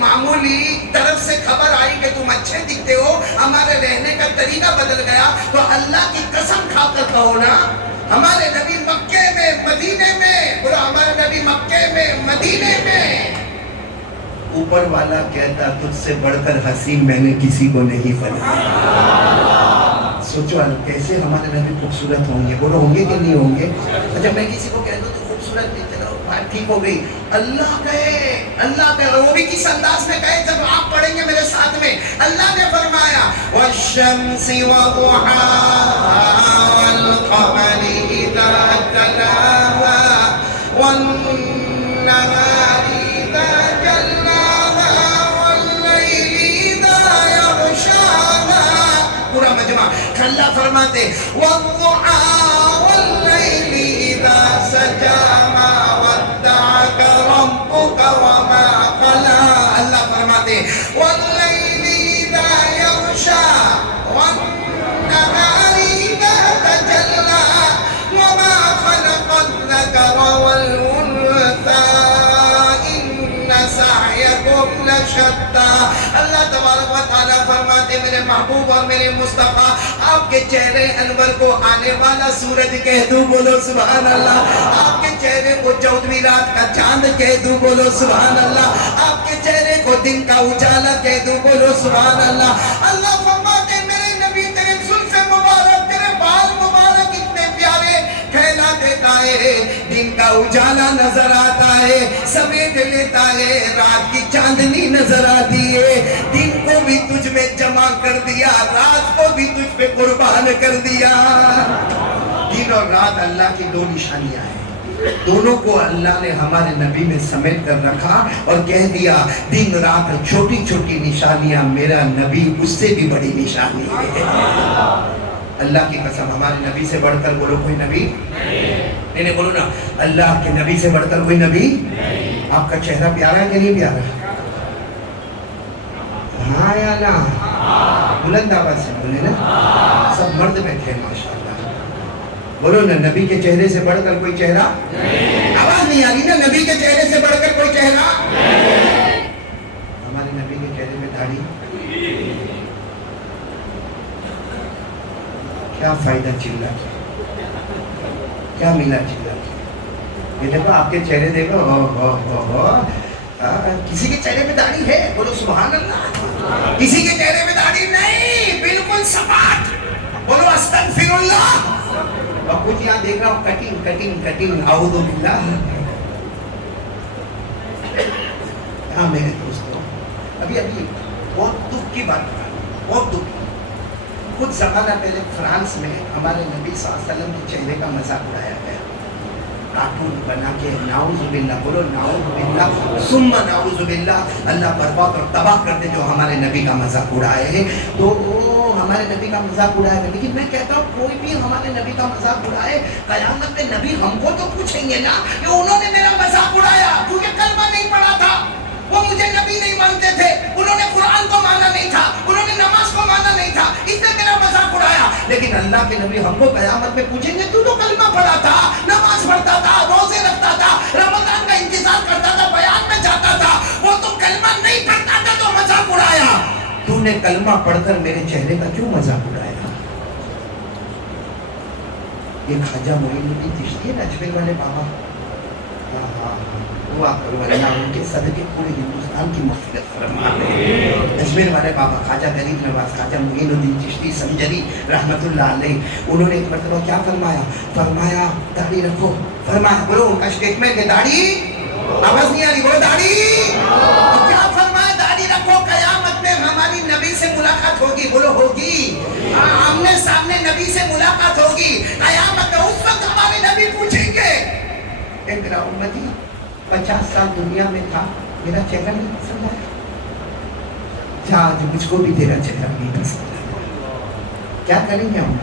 معمولی طرف سے خبر آئی کہ تم اچھے دکھتے ہو ہمارے رہنے کا طریقہ بدل گیا. تو اللہ کی قسم کھا کر کہو نا ہمارے نبی مکے میں مدینے میں بولو ہمارے نبی مکے میں مدینے میں اوپر والا کہتا تجھ سے بڑھ کر حسین میں نے کسی کو نہیں بنایا. سوچو کیسے ہمارے نبی خوبصورت ہوں گے, بولو ہوں گے کہ نہیں ہوں گے. جب میں کسی کو کہہ دوں تو خوبصورت نہیں, چلو بات ٹھیک ہو گئی. اللہ کہے وہ بھی کس انداز میں کہے جب آپ پڑھیں گے میرے ساتھ میں. اللہ نے فرمایا والشمس وضحاها والقمر اذا تلاها والنهار اذا جلاها والليل اذا يغشاها. پورا مجمع اللہ فرماتے والضحى والليل اذا سجى ما ودعك ربك وما قلى. اللہ فرماتے والليل اذا يغشى والنهار اذا تجلى وما خلق الذكر والانثى ان سعيكم لشتى. اللہ تبارک و تعالیٰ فرماتے میرے محبوب اور میرے مصطفیٰ آپ کے چہرے انور کو آنے والا سورج کہہ دوں بولو سبحان اللہ. آپ کے چہرے کو 14ویں رات کا چاند کہہ دوں بولو سبحان اللہ. آپ کے چہرے کو دن کا اجالا کہہ دوں بولو سبحان اللہ. اللہ فرماتے میرے نبی تیرے زلف مبارک تیرے بال مبارک اتنے پیارے کھیلا دیتا ہے, دن کا اجالا نظر آتا ہے, سمیٹ لیتا ہے, رات کی چاندنی نظر آتی ہے. دن کو بھی تجھ میں جمع کر دیا, رات کو بھی تجھ پہ قربان کر دیا. دن اور رات اللہ کی 2 نشانیاں ہیں, دونوں کو اللہ نے ہمارے نبی میں سمیٹ کر رکھا اور کہہ دیا دن رات چھوٹی چھوٹی نشانیاں, میرا نبی اس سے بھی بڑی نشانی ہے. اللہ کی قسم ہمارے نبی سے بڑھ کر بولو کوئی نبی نہیں. بولو نا اللہ کے نبی سے بڑھ کر کوئی نبی. آپ کا چہرہ پیارا ہے کہ نہیں پیارا؟ ہاں یا نا؟ بلند آواز سے بولے نا, سب مرد میں تھے ماشاءاللہ. بولو نا نبی کے چہرے سے بڑھ کر کوئی چہرہ. آواز نہیں آ رہی نا, نبی کے چہرے سے بڑھ کر کوئی چہرہ. ہمارے نبی کے چہرے میں داڑھی, کیا فائدہ چلا کیا ملا چلا. یہ دیکھو آپ کے چہرے دیکھو, کسی کے چہرے میں داڑھی ہے بولو سبحان اللہ, کسی کے چہرے میں داڑھی نہیں, بالکل سپاٹ بولو استغفر اللہ. اب کچھ یہاں دیکھ رہا ہوں کٹنگ کٹنگ کٹنگ اعوذ باللہ. ہاں میرے دوستوں ابھی بہت دکھ کی بات کر رہا ہوں, بہت دکھ. کچھ زمانہ پہلے فرانس میں ہمارے نبی صلی اللہ علیہ وسلم کے چہرے کا مذاق اڑایا گیا, کارٹون بنا کے. نعوذ باللہ بولو نعوذ باللہ ثم نعوذ باللہ. اللہ برباد اور تباہ کر دے جو ہمارے نبی کا مذاق اڑائے ہیں. تو ہمارے نبی کا مذاق اڑائے گا, لیکن میں کہتا ہوں کوئی بھی ہمارے نبی کا مذاق اڑائے, قیامت میں نبی ہم کو تو پوچھیں گے نا کہ انہوں نے میرا مذاق اڑایا کیونکہ کلمہ نہیں پڑھا تھا. وہ مجھے نبی نہیں مانتے تھے, انہوں نے قرآن کو مانا نہیں تھا, انہوں نے نماز کو مانا نہیں تھا, اس نے میرا مذاق اڑایا. لیکن اللہ کے نبی ہم کو قیامت میں پوچھیں گے, تو کلمہ پڑھا تھا, نماز پڑھتا تھا, روزے رکھتا تھا, رمضان کا انتظار کرتا تھا, بیان میں جاتا تھا, وہ تو کلمہ نہیں پڑھتا تھا تو مذاق اڑایا. تو نے کلمہ پڑھ کر میرے چہرے کا کیوں مذاق اڑایا؟ یہ خواجہ معین الدین چشتی ہے نا, اجمیر والے بابا, دعا کرو اللہ ان کے صدقے پورے ہندوستان کی مغفرت فرمائے. اجمیر والے بابا خواجہ غریب نواز خواجہ معین الدین چشتی سنجری رحمت اللہ علیہ, انہوں نے ایک مرتبہ کیا فرمایا؟ فرمایا داڑھی رکھو. فرمایا, بولو ان کا اسٹیٹمنٹ ہے داڑھی, آواز نہیں آ رہی, بولو داڑھی. کیا فرمایا؟ داڑھی رکھو, قیامت میں ہماری نبی سے ملاقات ہوگی. بولو ہوگی, آمنے سامنے نبی سے ملاقات ہوگی قیامت میں. اس وقت ہمارے نبی پوچھیں گے, اے میرا امتی 50 سال دنیا میں تھا, میرا چہرہ نہیں پسند آیا, جا آج مجھ کو بھی تیرا چہرہ نہیں پسند آیا. کیا کریں گے ہم؟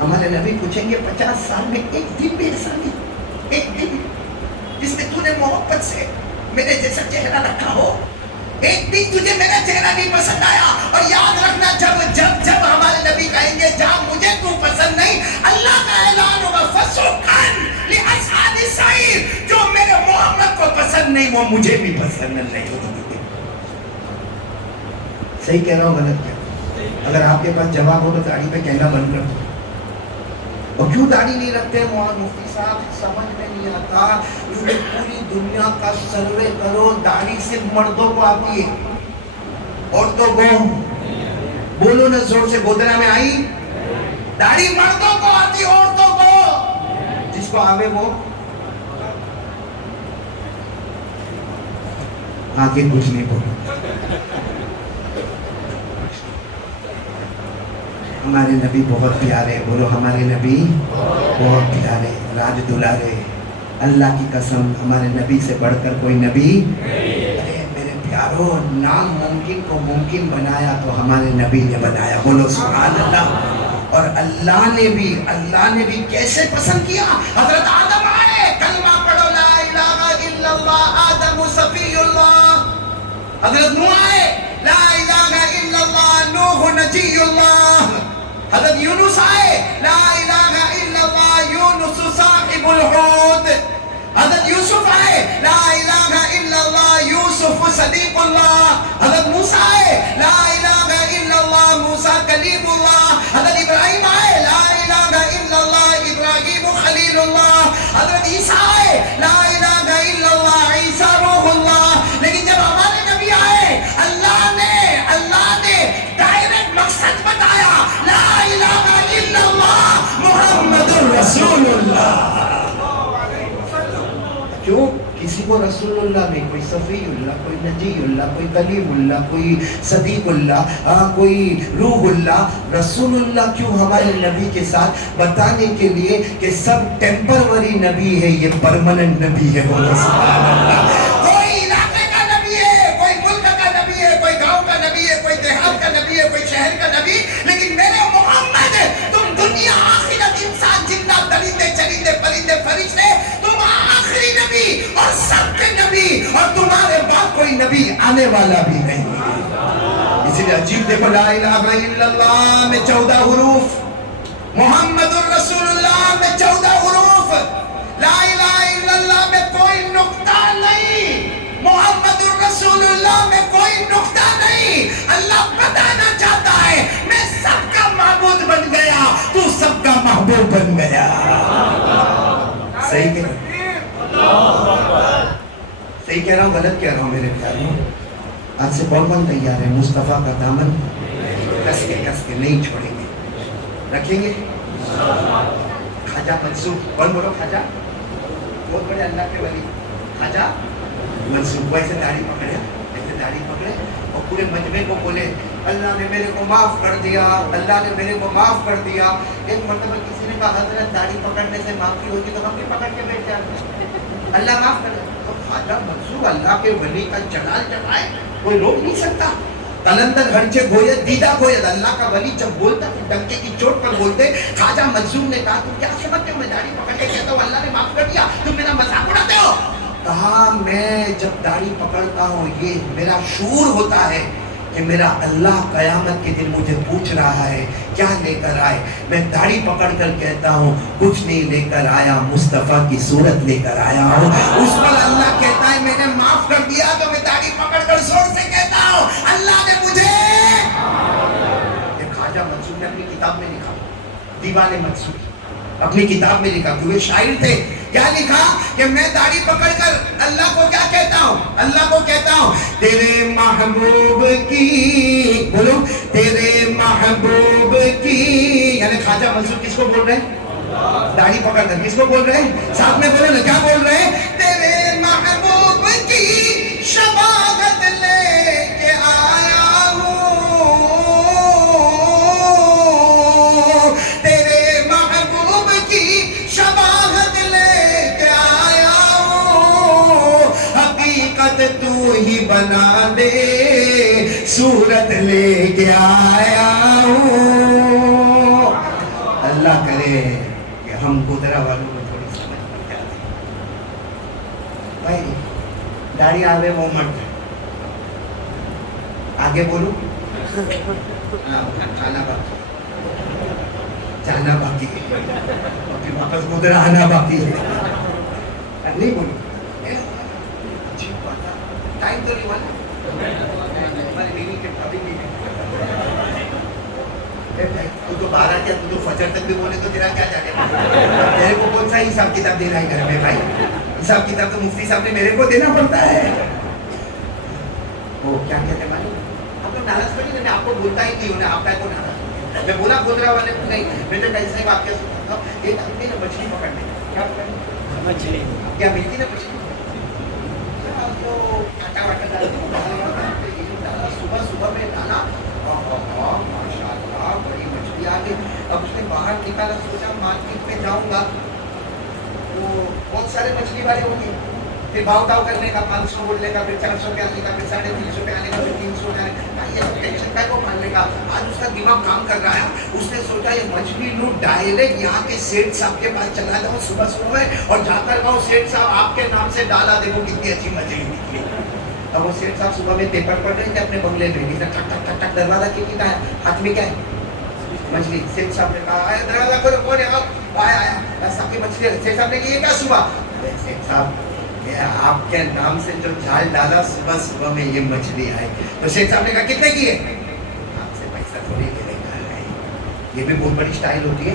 ہمارے نبی پوچھیں گے 50 سال میں ایک دن بھی ایسا نہیں, ایک دن جس میں تو نے محبت سے میرے جیسا چہرہ رکھا ہو, ایک دن تجھے میرا چہرہ نہیں پسند آیا. اور یاد رکھنا, جب جب جب ہمارے نبی کہیں گے جا مجھے تو پسند نہیں, اللہ کا اعلان ہوگا فسوقاً لاصحاب السعیر, جو میرے محمد کو پسند نہیں وہ مجھے بھی پسند نہیں ہوگا. صحیح کہہ رہا ہوں غلط کیا؟ اگر آپ کے پاس جواب ہو تو داڑھی پہ کہنا بند کر دو. اور کیوں داڑھی نہیں رکھتے مولانا مفتی صاحب؟ سمجھ میں نہیں آتا. پوری دنیا کا سروے کرو, داڑھی صرف مردوں کو آتی ہے, عورتوں کو بولو نا زور سے, گودرا میں آئی داڑھی مردوں کو آتی, عورتوں کو جس کو آوے وہ آگے کچھ نہیں بولو. ہمارے نبی بہت پیارے, بولو ہمارے نبی بہت پیارے, راج دلارے. اللہ کی قسم ہمارے نبی سے بڑھ کر کوئی نبی. ارے میرے پیارو, ناممکن کو ممکن بنایا تو ہمارے نبی نے بنایا. بولو سبحان اللہ. اور اللہ نے بھی کیسے پسند کیا. حضرت آدم آئے, کلمہ پڑھو لا الہ الا اللہ, آدم صفی اللہ. حضرت نوح آئے, لا الہ الا اللہ, نوح نجی اللہ. حضرت یونس آئے, لا الہ الا اللہ, یونس صاحب الحوت. حضرت یوسف آئے, لا الہ الا اللہ, یوسف صدیق اللہ. حضرت موسیٰ آئے, لا الہ الا اللہ, موسیٰ کلیم اللہ. حضرت ابراہیم آئے, لا الہ الا اللہ, ابراہیم خلیل اللہ. حضرت عیسیٰ آئے, لا الہ الا اللہ, عیسیٰ روح اللہ. لیکن جب ہمارے نبی آئے, اللہ نے ڈائریکٹ مقصد بتایا, لا الہ الا اللہ محمد رسول اللہ. کیوں؟ کسی کو رسول اللہ نہیں, کوئی صفی اللہ, کوئی نجی اللہ, کوئی کلیم اللہ, کوئی صدیق اللہ, کوئی روح اللہ. رسول اللہ کیوں ہمارے نبی کے ساتھ؟ بتانے کے لیے کہ سب ٹیمپروری نبی ہے, یہ پرماننٹ نبی ہے. بولو سبحان اللہ. کوئی علاقے کا نبی ہے, کوئی ملک کا نبی ہے, کوئی گاؤں کا نبی ہے, کوئی دیہات کا نبی ہے, کوئی شہر کا نبی. لیکن میرے محمد, تم دنیا آخرت انسان جنات درندے چرندے پرندے فرشتے, تم آخری نبی اور سب کے نبی, اور تمہارے بعد کوئی نبی آنے والا بھی نہیں. اسی لیے عجیب دیکھو, لا الہ الا اللہ میں 14 حروف, محمد الرسول اللہ میں 14 حروف, لا الہ الا اللہ میں کوئی نقطہ نہیں, محمد الرسول اللہ میں کوئی نقطہ نہیں. اللہ بتانا چاہتا ہے میں سب کا معبود بن گیا, تو سب کا محبوب بن گیا. صحیح کہہ رہا ہوں غلط کہہ رہا ہوں میرے پیاروں؟ آج سے کون تیار ہے مصطفیٰ کا دامن کس کے نہیں چھوڑیں گے, رکھیں گے. خواجہ منصور, کون بولو خواجہ, بہت بڑے اللہ کے ولی خواجہ منصور, وہ ایسے داڑھی پکڑے اور پورے مجمع کو بولے اللہ نے میرے کو معاف کر دیا, اللہ نے میرے کو معاف کر دیا. ایک مرتبہ کسی نے کہا حضرت داڑھی پکڑنے سے معافی ہوگی تو ہم بھی پکڑ کے بیٹھ جاتے, اللہ معاف کر دے. تو خواجہ منصور اللہ کے ولی کا جلال جب آئے کوئی روک نہیں سکتا. قلندر گھنچے گوید دیدہ گوید, اللہ کا ولی جب بولتا تو ڈنکے کی چوٹ پر بولتے. خواجہ منصور نے کہا تم کیا سمجھتے ہو, میں داڑھی پکڑ کے کہتا ہوں اللہ نے معاف کر دیا, تم میرا مذاق اڑاتے ہو. کہا میں جب داڑھی پکڑتا ہوں یہ میرا شعور ہوتا ہے کہ میرا اللہ قیامت کے دن مجھے پوچھ رہا ہے کیا لے کر آئے. میں داڑھی پکڑ کر کہتا ہوں کچھ نہیں لے کر آیا, مصطفیٰ کی صورت لے کر آیا ہوں. اس پر اللہ کہتا ہے میں نے معاف کر دیا, تو میں داڑھی پکڑ کر زور سے کہتا ہوں اللہ نے مجھے. یہ خواجہ منصور نے اپنی کتاب میں لکھا, دیوان منصور اپنی کتاب میں لکھا, وہ شاعر تھے. کیا لکھا کہ میں داڑھی پکڑ کر اللہ کو کیا کہتا ہوں, اللہ کو کہتا ہوں تیرے محبوب کی, بولو تیرے محبوب کی. یعنی خواجہ منصور کس کو بول رہے ہیں؟ داڑھی پکڑ کر کس کو بول رہے ہیں؟ ساتھ میں بولو نا, کیا بول رہے ہیں؟ تیرے محبوب کی شفاعت لے کے آیا ہوں, تیرے محبوب کی شفاعت لے کے آیا ہوں, حقیقت تو ہی بنا دے صورت لے کے آیا ہوں. اللہ کرے کہ ہم گودرا والوں کو تھوڑی سمجھ پڑ جاتی. بھائی داڑھی آوے مومنٹ آگے بولو, جانا باقی, جانا باقی ہے, واپس گودرا آنا باقی ہے. نہیں بولو ٹائم تو نہیں ہوا نا, ہماری بیوی کے ابھی بھی تو 12 کیا تو فجر تک بھی بولے تو تیرا کیا جانے, میرے کو کون سا حساب کتاب دینا ہے گھر میں بھائی. حساب کتاب تو مفتی صاحب نے میرے کو دینا پڑتا ہے. وہ کیا کہتے ہیں معلوم, آپ لوگ ناراض پڑی, میں آپ کو بولتا ہی نہیں ہوں, آپ کا کو ناراض. میں بولا گودرا والے کو نہیں, میں تو ایسے ہی واقعہ سنتا ہوں. ایک آدمی نے مچھلی پکڑنے, کیا پکڑنے, مچھلی کیا ملتی نا مچھلی, صبح صبح میں ڈالا, ماشاء اللہ بڑی مچھلی آ گئی. اب اس نے باہر نکالا, سوچا مارکیٹ میں جاؤں گا تو بہت سارے مچھلی والے ہوں گے, پھر بھاؤ تاؤ کرنے کا, 500 بولنے کا, پھر 400 پہ آنے کا, پھر 350 پہ آنے کا, پھر 300 پہ آنے کا, یہ ٹینشن کا کو ماننے کا. آج اس کا دماغ کام کر رہا ہے. اس نے سوچا یہ مچھلی لوں ڈائریکٹ یہاں کے سیٹ صاحب کے پاس چلا جاؤں صبح صبح میں, اور جا کر کہوں سیٹ صاحب آپ کے نام سے ڈالا, دیکھو کتنی اچھی مچھلی نکلی. اب وہ سیٹ صاحب صبح میں پیپر پڑھ رہے تھے اپنے بنگلے میں, ٹک ٹک ٹک ٹک دروازہ کیا ہے, ہاتھ میں کیا ہے, مچھلی. سیٹ صاحب نے کہا آیا دروازہ کھولو, کون ہے, آیا آیا صاحب کی مچھلی. سیٹ صاحب نے کہا یہ کیا صبح, سیٹ صاحب آپ کے نام سے جو جال ڈالا صبح صبح میں یہ مچھلی آئی. تو سیٹ صاحب نے کہا کتنے کی ہے, آپ سے پیسہ تھوڑی لے گا, یہ بھی بہت بڑی اسٹائل ہوتی ہے,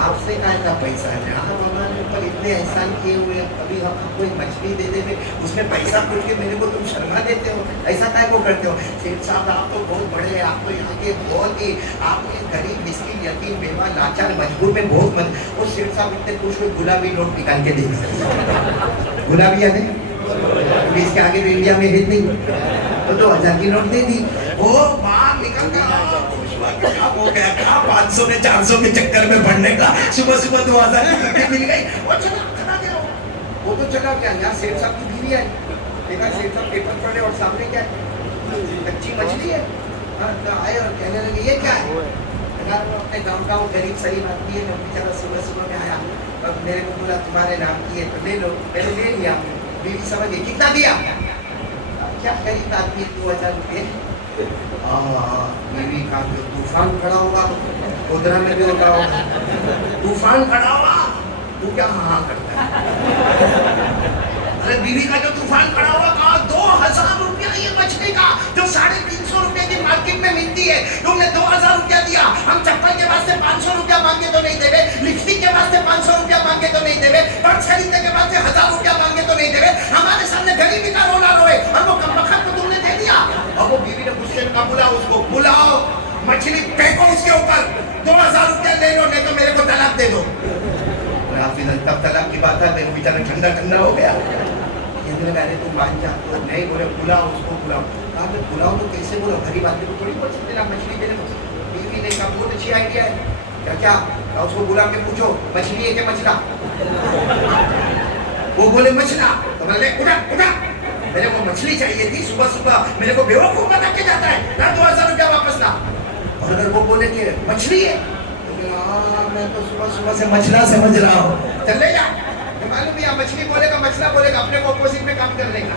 آپ سے کا پیسہ ہے, آپ ہمارے اوپر اتنے احسان کیے ہوئے, ابھی ہم آپ کو ایک مچھلی دے دیں, اس میں پیسہ پوچھ کے میرے کو تم شرما دیتے ہو, ایسا کا کو کرتے ہو. سیٹ صاحب آپ تو بہت بڑے ہیں, آپ تو یہاں کے بہت ہی, آپ کے غریب مسکین یتیم بیوہ لاچار مجبور میں بہت مدد. اور سیٹ صاحب اتنے خوش ہوئے, گلابی نوٹ نکال کے دے دی. گلابی یاد ہے, اس کے آگے تو انڈیا میں ہٹ نہیں, تو 2000 کی نوٹ دے دی. وہ باہر نکل کر ہو گیا, 500 میں 400 کے چکر میں پڑنے کا, صبح صبح 2000 کی مل گئی. وہ تو چلا گیا. یہاں سیٹ صاحب کی بیوی ہے, دیکھا سیٹ صاحب پیپر پڑھے اور سامنے کیا ہے, کچی مچھلی ہے. آئے اور کہنے لگے یہ کیا ہے, اپنے گاؤں کا وہ غریب صحیح آدمی ہے, بیچارہ صبح صبح میں آیا, میرے کو بولا تمہارے نام کی ہے تو لے لو. میں نے لے لیا. بیوی سمجھ گئی, کتنا دیا, کیا غریب آدمی 2000 روپئے. بیوی کا جو طوفان کھڑا ہوگا, گودرا میں بھی ہوتا ہوگا, طوفان کھڑا ہوگا, وہ کیا ہاں کرتا ہے. ارے بیوی کا جو طوفان کھڑا ہوگا, کہا 2000 روپیہ یہ مچھلی کا جو 350 روپے کی مارکیٹ میں ملتی ہے, تم نے 2000 روپیہ دیا. ہم چپل کے واسطے 500 روپیہ مانگے تو نہیں دے, لپسٹک کے واسطے 500 روپیہ مانگے تو نہیں دے, پرس خریدنے کے واسطے 1000 روپیہ مانگے تو نہیں دے. ہمارے سامنے غریبی کا رونا روئے, اور وہ کم وقت کو تم نے دے دیا. اور وہ بیوی نے غصے میں کہا بلاؤ اس کو, بلاؤ, مچھلی پھینکو اس کے اوپر, 2000 روپیہ لے لو, نہیں تو میرے کو طلاق دے دو. تب طلاق کی بات ہے, میرے بیچارہ ٹھنڈا ٹھنڈا ہو گیا. کہنے لگا ارے تم مان جا, تو نہیں بولے بلاؤ اس کو, بلاؤ. کہا میں بلاؤ تو کیسے بولا, غریب آدمی کو تھوڑی بول سکتے نا مچھلی دینے کو. بیوی نے کہا بہت اچھی آئیڈیا ہے, کیا اس کو بلا کے پوچھو مچھلی ہے کہ مچھلا. وہ بولے مچھلا. تو میں نے اٹھا اٹھا, میرے کو مچھلی چاہیے تھی, صبح صبح میرے کو بیوقوف بنا کے جاتا ہے, نہ 2000 روپیہ واپس لا. اور اگر وہ بولے کہ مچھلی ہے, میں تو صبح صبح سے مچھلا سمجھ رہا ہوں, چل لے جا. معلوم ہے مچھلی بولے گا مچھلا بولے گا اپنے کو اپوزٹ میں کام کر لے گا.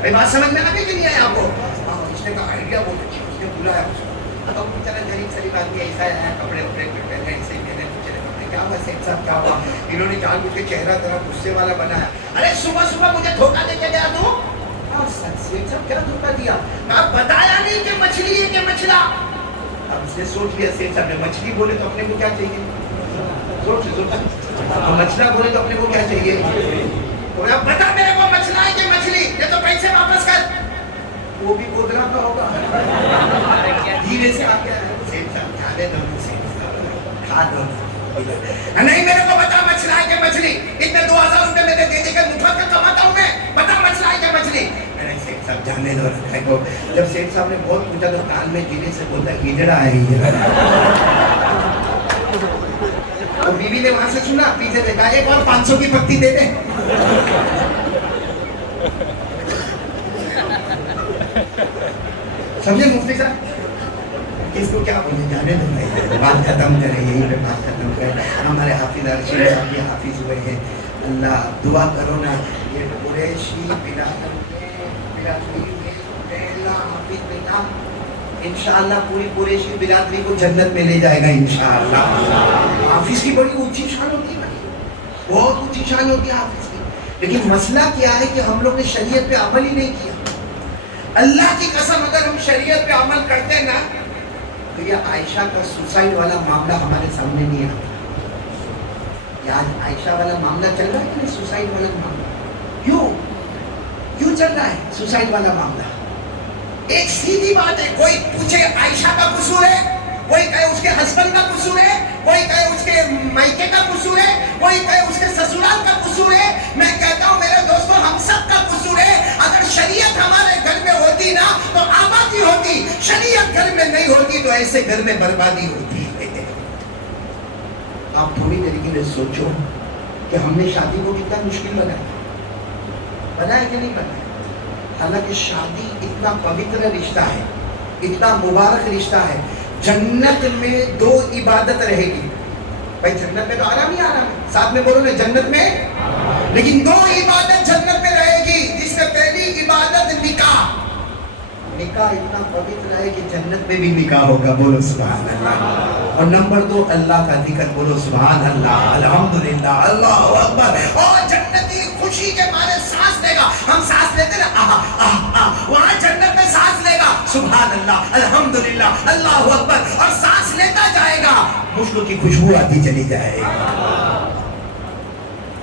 بھائی بات سمجھ میں آگے کہ نہیں آیا آپ کو؟ اس نے کہا آئیڈیا بہت اچھی, اس نے بلایا اس کو. اب بیچارہ غریب شریف آدمی ایسا ہے, کپڑے وپڑے پہنے ایسے ہی پہنے, کیا ہوا سیٹ صاحب کیا ہوا؟ انہوں نے جان بوجھ کے چہرہ ذرا غصے والا بنایا. ارے صبح صبح مجھے دھوکہ دے کے گیا تو سیٹ صاحب کیا دھوکہ دیا؟ آپ بتایا نہیں کہ مچھلی ہے کہ مچھلا. اب اس نے سوچ لیا سیٹ صاحب نے مچھلی بولے تو اپنے کو کیا چاہیے, مچھلا بولے تو اپنے کو کیا چاہیے, بتا میرے کو مچھلا ہے کہ مچھلی, یہ تو پیسے واپس کر. وہ بھی گودرا کا ہوگا, دھیرے سے آ گیا کھا دے دو کھا دو. نہیں میرے کو بتا مچھلا ہے کہ مچھلی, اتنے 2000 روپے میرے دے دے کر مفت کا کماتا ہوں میں, بتا مچھلا ہے کہ مچھلی. سیٹ صاحب جانے دو. جب سیٹ صاحب نے بہت پوچھا تو کان میں دھیرے سے بولتا ہجڑا ہے ہجڑا. تو بیوی نے وہاں سے سنا, پیچھے دیکھا ایک اور 500 کی پتی دے دے. سمجھے مفتی صاحب, کس کو کیا بولے, جانے دو بھائی, بات ختم کریں, یہیں پہ بات ختم کریں. ہمارے حافظ ارشد صاحب بھی حافظ ہوئے ہیں, اللہ دعا کرو نا یہ قریشی برادری میں پہلا حافظ بیٹا انشاءاللہ پوری قریشی برادری کو جنت میں لے جائے گا انشاءاللہ. حافظ کی بڑی اونچی شان ہوتی ہے, بہت اونچی شان ہوتی ہے حافظ کی. لیکن مسئلہ کیا ہے کہ ہم لوگ نے شریعت پہ عمل ہی نہیں کیا. اللہ کی قسم اگر ہم شریعت پہ عمل کرتے نا تو یہ عائشہ کا سوسائڈ والا معاملہ ہمارے سامنے نہیں آتا. یہ آج عائشہ والا معاملہ چل رہا ہے کہ نہیں, سوسائڈ والا معاملہ کیوں چل رہا ہے سوسائڈ والا معاملہ؟ ایک سیدھی بات ہے, کوئی پوچھے عائشہ کا قصور ہے, کوئی کہے اس کے ہسبینڈ کا قصور ہے, کوئی کہے اس کے مائکے کا قصور ہے, کوئی کہے اس کے سسرال کا قصور ہے. میں کہتا ہوں میرے دوستو ہم سب کا قصور ہے. اگر شریعت ہمارے گھر میں ہوتی نا تو آبادی ہوتی, شریعت گھر میں نہیں ہوتی تو ایسے گھر میں بربادی ہوتی. آپ تھوڑی دیر کے لیے سوچو کہ ہم نے شادی کو کتنا مشکل بنایا کہ نہیں بنایا. حالانکہ شادی اتنا پوتر رشتہ ہے, اتنا مبارک رشتہ ہے. جنت میں 2 عبادت رہے گی. بھائی جنت میں تو آرام ہی آرام ہے, ساتھ میں بولو نا جنت میں, لیکن 2 عبادت جنت میں رہے گی, جس میں پہلی عبادت نکاح. نکاح اتنا پوتر ہے کہ جنت میں بھی نکاح ہوگا, بولو سبحان اللہ. اور نمبر 2 اللہ کا ذکر, بولو سبحان اللہ, الحمدللہ, اللہ اکبر. اور جنتی خوشی کے مارے سانس لے گا. ہم سانس لیتے نا وہاں جنت میں سانس لے گا, سبحان اللہ, الحمدللہ, اللہ اکبر, اور سانس لیتا جائے گا, مشکل کی خوشبو آتی چلی جائے گا.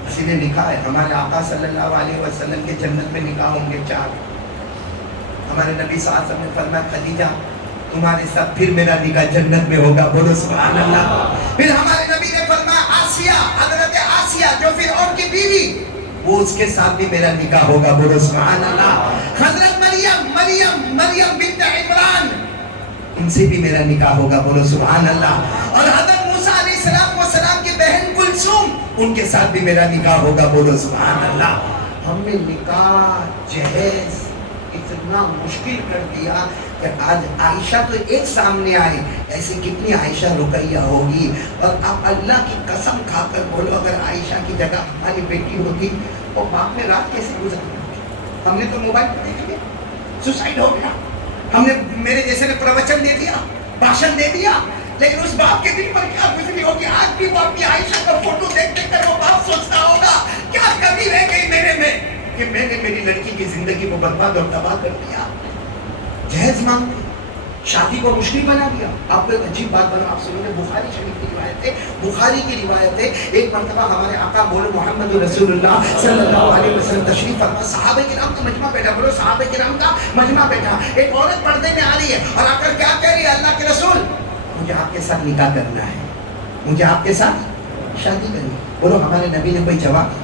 اسی نے لکھا ہے ہمارے آقا صلی اللہ علیہ وسلم کے جنت میں نکاح ہوں گے 4. ہمارے نبی صلی اللہ علیہ وسلم نے فرمایا خدیجہ تمہارے ساتھ پھر میرا نکاح جنت میں ہوگا, بولو سبحان اللہ. پھر ہمارے نبی نے فرمایا آسیہ, حضرت آسیہ جو فرعون کی بیوی, وہ اس کے ساتھ بھی میرا نکاح ہوگا, بولو سبحان اللہ. حضرت مریم بنت عمران, ان سے بھی میرا نکاح ہوگا, بولو سبحان اللہ. اور حضرت موسیٰ علیہ السلام کی بہن کلثوم, ان کے ساتھ بھی میرا نکاح ہوگا, بولو سبحان اللہ. ہم نے نکاح جہیز اتنا مشکل کر دیا کہ آج عائشہ تو ایک سامنے آئی, ایسے کتنی عائشہ رقیہ ہوگی. اور اب اللہ کی قسم کھا کر بولو اگر عائشہ کی جگہ ہماری بیٹی ہوتی اور باپ نے رات کیسے گزاری ہوتی. ہم نے تو موبائل پر دیکھ لیا, سوسائڈ ہو گیا. ہم نے میرے جیسے نے پروچن دے دیا, بھاشن دے دیا, لیکن اس باپ کے دل پر کیا گزری ہوگی. آج بھی وہ اپنی عائشہ کا فوٹو دیکھ دیکھ کر وہ باپ سوچتا ہوگا کیا کمی رہ گئی میرے میں کہ میں نے میری لڑکی کی زندگی کو برباد اور تباہ کر دیا. جہیز مانگتے, شادی کو مشکل بنا دیا. آپ کو ایک عجیب بات بنا, آپ سنو گے بخاری شریف کی روایت ہے, بخاری کی روایت ہے. ایک مرتبہ ہمارے آقا بولے محمد رسول اللہ صلی اللہ علیہ وسلم تشریف فرما, صحابہ کرام کا مجمع بیٹھا, بولو صحابہ کرام کا مجمع بیٹھا. ایک عورت پردے میں آ رہی ہے اور آ کر کیا کہہ رہی ہے, اللہ کے رسول مجھے آپ کے ساتھ نکاح کرنا ہے, مجھے آپ کے ساتھ شادی کرنی. بولو ہمارے نبی نے کوئی جواب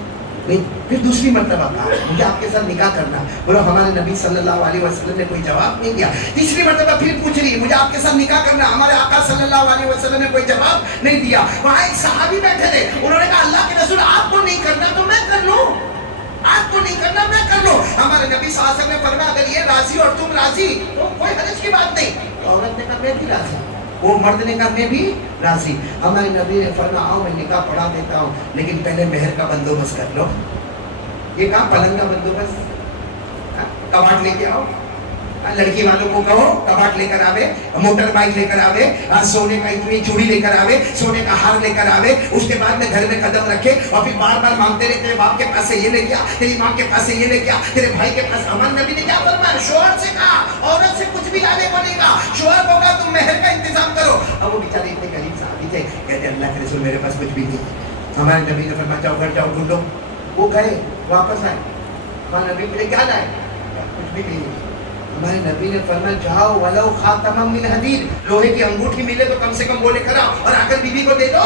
نہیں. پھر دوسری مرتبہ کہا مجھے آپ کے ساتھ نکاح کرنا, بولو ہمارے نبی صلی اللہ علیہ وسلم نے کوئی جواب نہیں دیا. تیسری مرتبہ پھر پوچھ رہی مجھے آپ کے ساتھ نکاح کرنا, ہمارے آقا صلی اللہ علیہ وسلم نے کوئی جواب نہیں دیا. وہاں ایک صحابی بیٹھے تھے, انہوں نے کہا اللہ کے رسول آپ کو نہیں کرنا تو میں کر لوں, آپ کو نہیں کرنا میں کر لوں. ہمارے نبی صلی اللہ علیہ وسلم نے فرمایا اگر یہ راضی اور تم راضی تو کوئی حرج کی بات نہیں. تو عورت نے کہا میں بھی راضی. وہ مرد نے کہا میں بھی راضی. ہمارے نبی نے فرمایا آؤ میں نکاح پڑھا دیتا ہوں لیکن پہلے مہر کا بندوبست کر لو. یہ کہا پلنگ کا بندوبست, کباٹ لے کے آؤ, لڑکی والوں کو کہو کباٹ لے کر آوے, موٹر بائک لے کر آوے, سونے کا اتنی چوڑی لے کر آوے, سونے کا ہار لے کر آوے. اس کے بعد میں گھر میں قدم رکھے اور پھر بار بار مانگتے رہے تیرے باپ کے پاس سے یہ لے گیا, تیری ماں کے پاس سے یہ لے گیا, تیرے بھائی کے پاس. ہمارے نبی نے کیا فرمایا؟ شوہر سے کہا, عورت سے کچھ بھی لانے کو نہیں کہا, شوہر کو کہا تم مہر کا انتظام کرو. اب وہ بیچارے اتنے غریب صحابی تھے, کہتے اللہ کے رسول میرے پاس کچھ بھی نہیں. ہمارے نبی نے فرمایا جاؤ گھر جاؤ ڈھونڈو. وہ گئے واپس آئے, ہمارے نبی نے کیا لائے؟ کچھ بھی نہیں. ہمارے نبی نے فرمایا جاؤ ولو خاتم من حدید, لوہے کی انگوٹھی ملے تو کم سے کم وہ لے کر آؤ اور آ کر بیوی کو دے دو.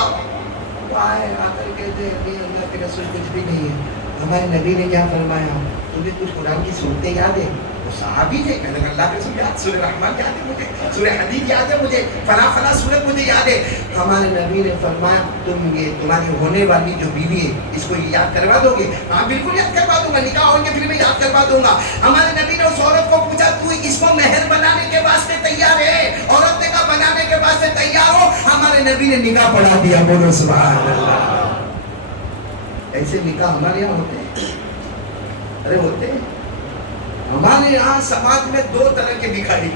وہ آئے, آ کر کہتے ہیں اللہ کے رسول کچھ بھی نہیں ہے. ہمارے نبی نے کیا فرمایا؟ تمہیں کچھ قرآن کی صورتیں یاد ہے؟ وہ صحابی تھے, میں نے کہا اللہ کے رسول یاد, سورہ رحمان یاد ہے مجھے, سورہ حدید یاد ہے مجھے, فلاں فلاں سورت مجھے یاد ہے. ہمارے نبی نے فرمایا تم یہ تمہاری ہونے والی جو بیوی ہے اس کو یاد کروا دو گے؟ ہاں بالکل یاد کروا دوں گا, نکاح ہو کے پھر میں یاد کروا دوں گا. ہمارے نبی نے اس عورت کو پوچھا تو اس کو مہر بنانے کے واسطے تیار ہے؟ عورت نے کہا بنانے کے واسطے تیار ہو. ہمارے نبی نے نکاح پڑھا دیا. بولو سبحان اللہ. ایسے نکاح ہمارے یہاں ہوتے ہیں, ارے ہوتے ہیں. ہمارے یہاں سماج میں دو طرح کے بھکاری.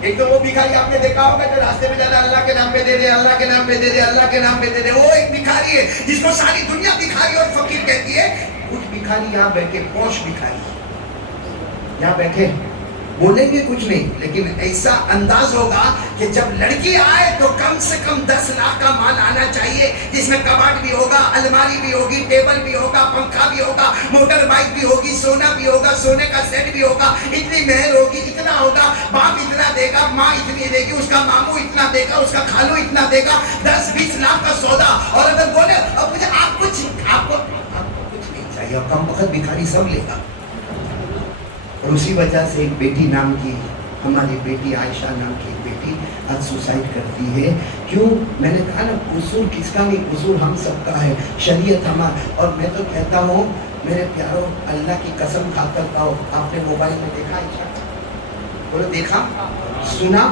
ایک تو وہ بھکاری آپ نے دیکھا ہوگا جو راستے میں جانا اللہ کے نام پہ دے دے, اللہ کے نام پہ دے دے, اللہ کے نام پہ دے دے. وہ ایک بھکاری ہے جس کو ساری دنیا بھکاری اور فقیر کہتی ہے. کچھ بھکاری یہاں بیٹھے, پوش بھکاری یہاں بیٹھے, بولیں گے کچھ نہیں لیکن ایسا انداز ہوگا کہ جب لڑکی آئے تو کم سے کم 10 لاکھ کا مال آنا چاہیے, جس میں کباٹ بھی ہوگا, الماری بھی ہوگی, ٹیبل بھی ہوگا, پنکھا بھی ہوگا, موٹر بائک بھی ہوگی, سونا بھی ہوگا, سونے کا سیٹ بھی ہوگا, اتنی مہر ہوگی, اتنا ہوگا, باپ اتنا دے گا, ماں اتنی دے گی, اس کا ماموں اتنا دے گا, اس کا خالو اتنا دے گا, 10-20 لاکھ کا سودا. اور اگر بولے اور مجھے آپ کو کچھ نہیں چاہیے اور کم وقت بھکاری سب لے گا. اور اسی وجہ سے ایک بیٹی نام کی, ہماری بیٹی عائشہ نام کی ایک بیٹی آج سوسائڈ کرتی ہے. کیوں؟ میں نے کہا نا قصور کس کا نہیں, قصور ہم سب کا ہے, شریعت ہمارا. اور میں تو کہتا ہوں میرے پیاروں, اللہ کی قسم کھا کر کہو, آپ نے موبائل میں دیکھا عائشہ؟ بولو دیکھا, سنا,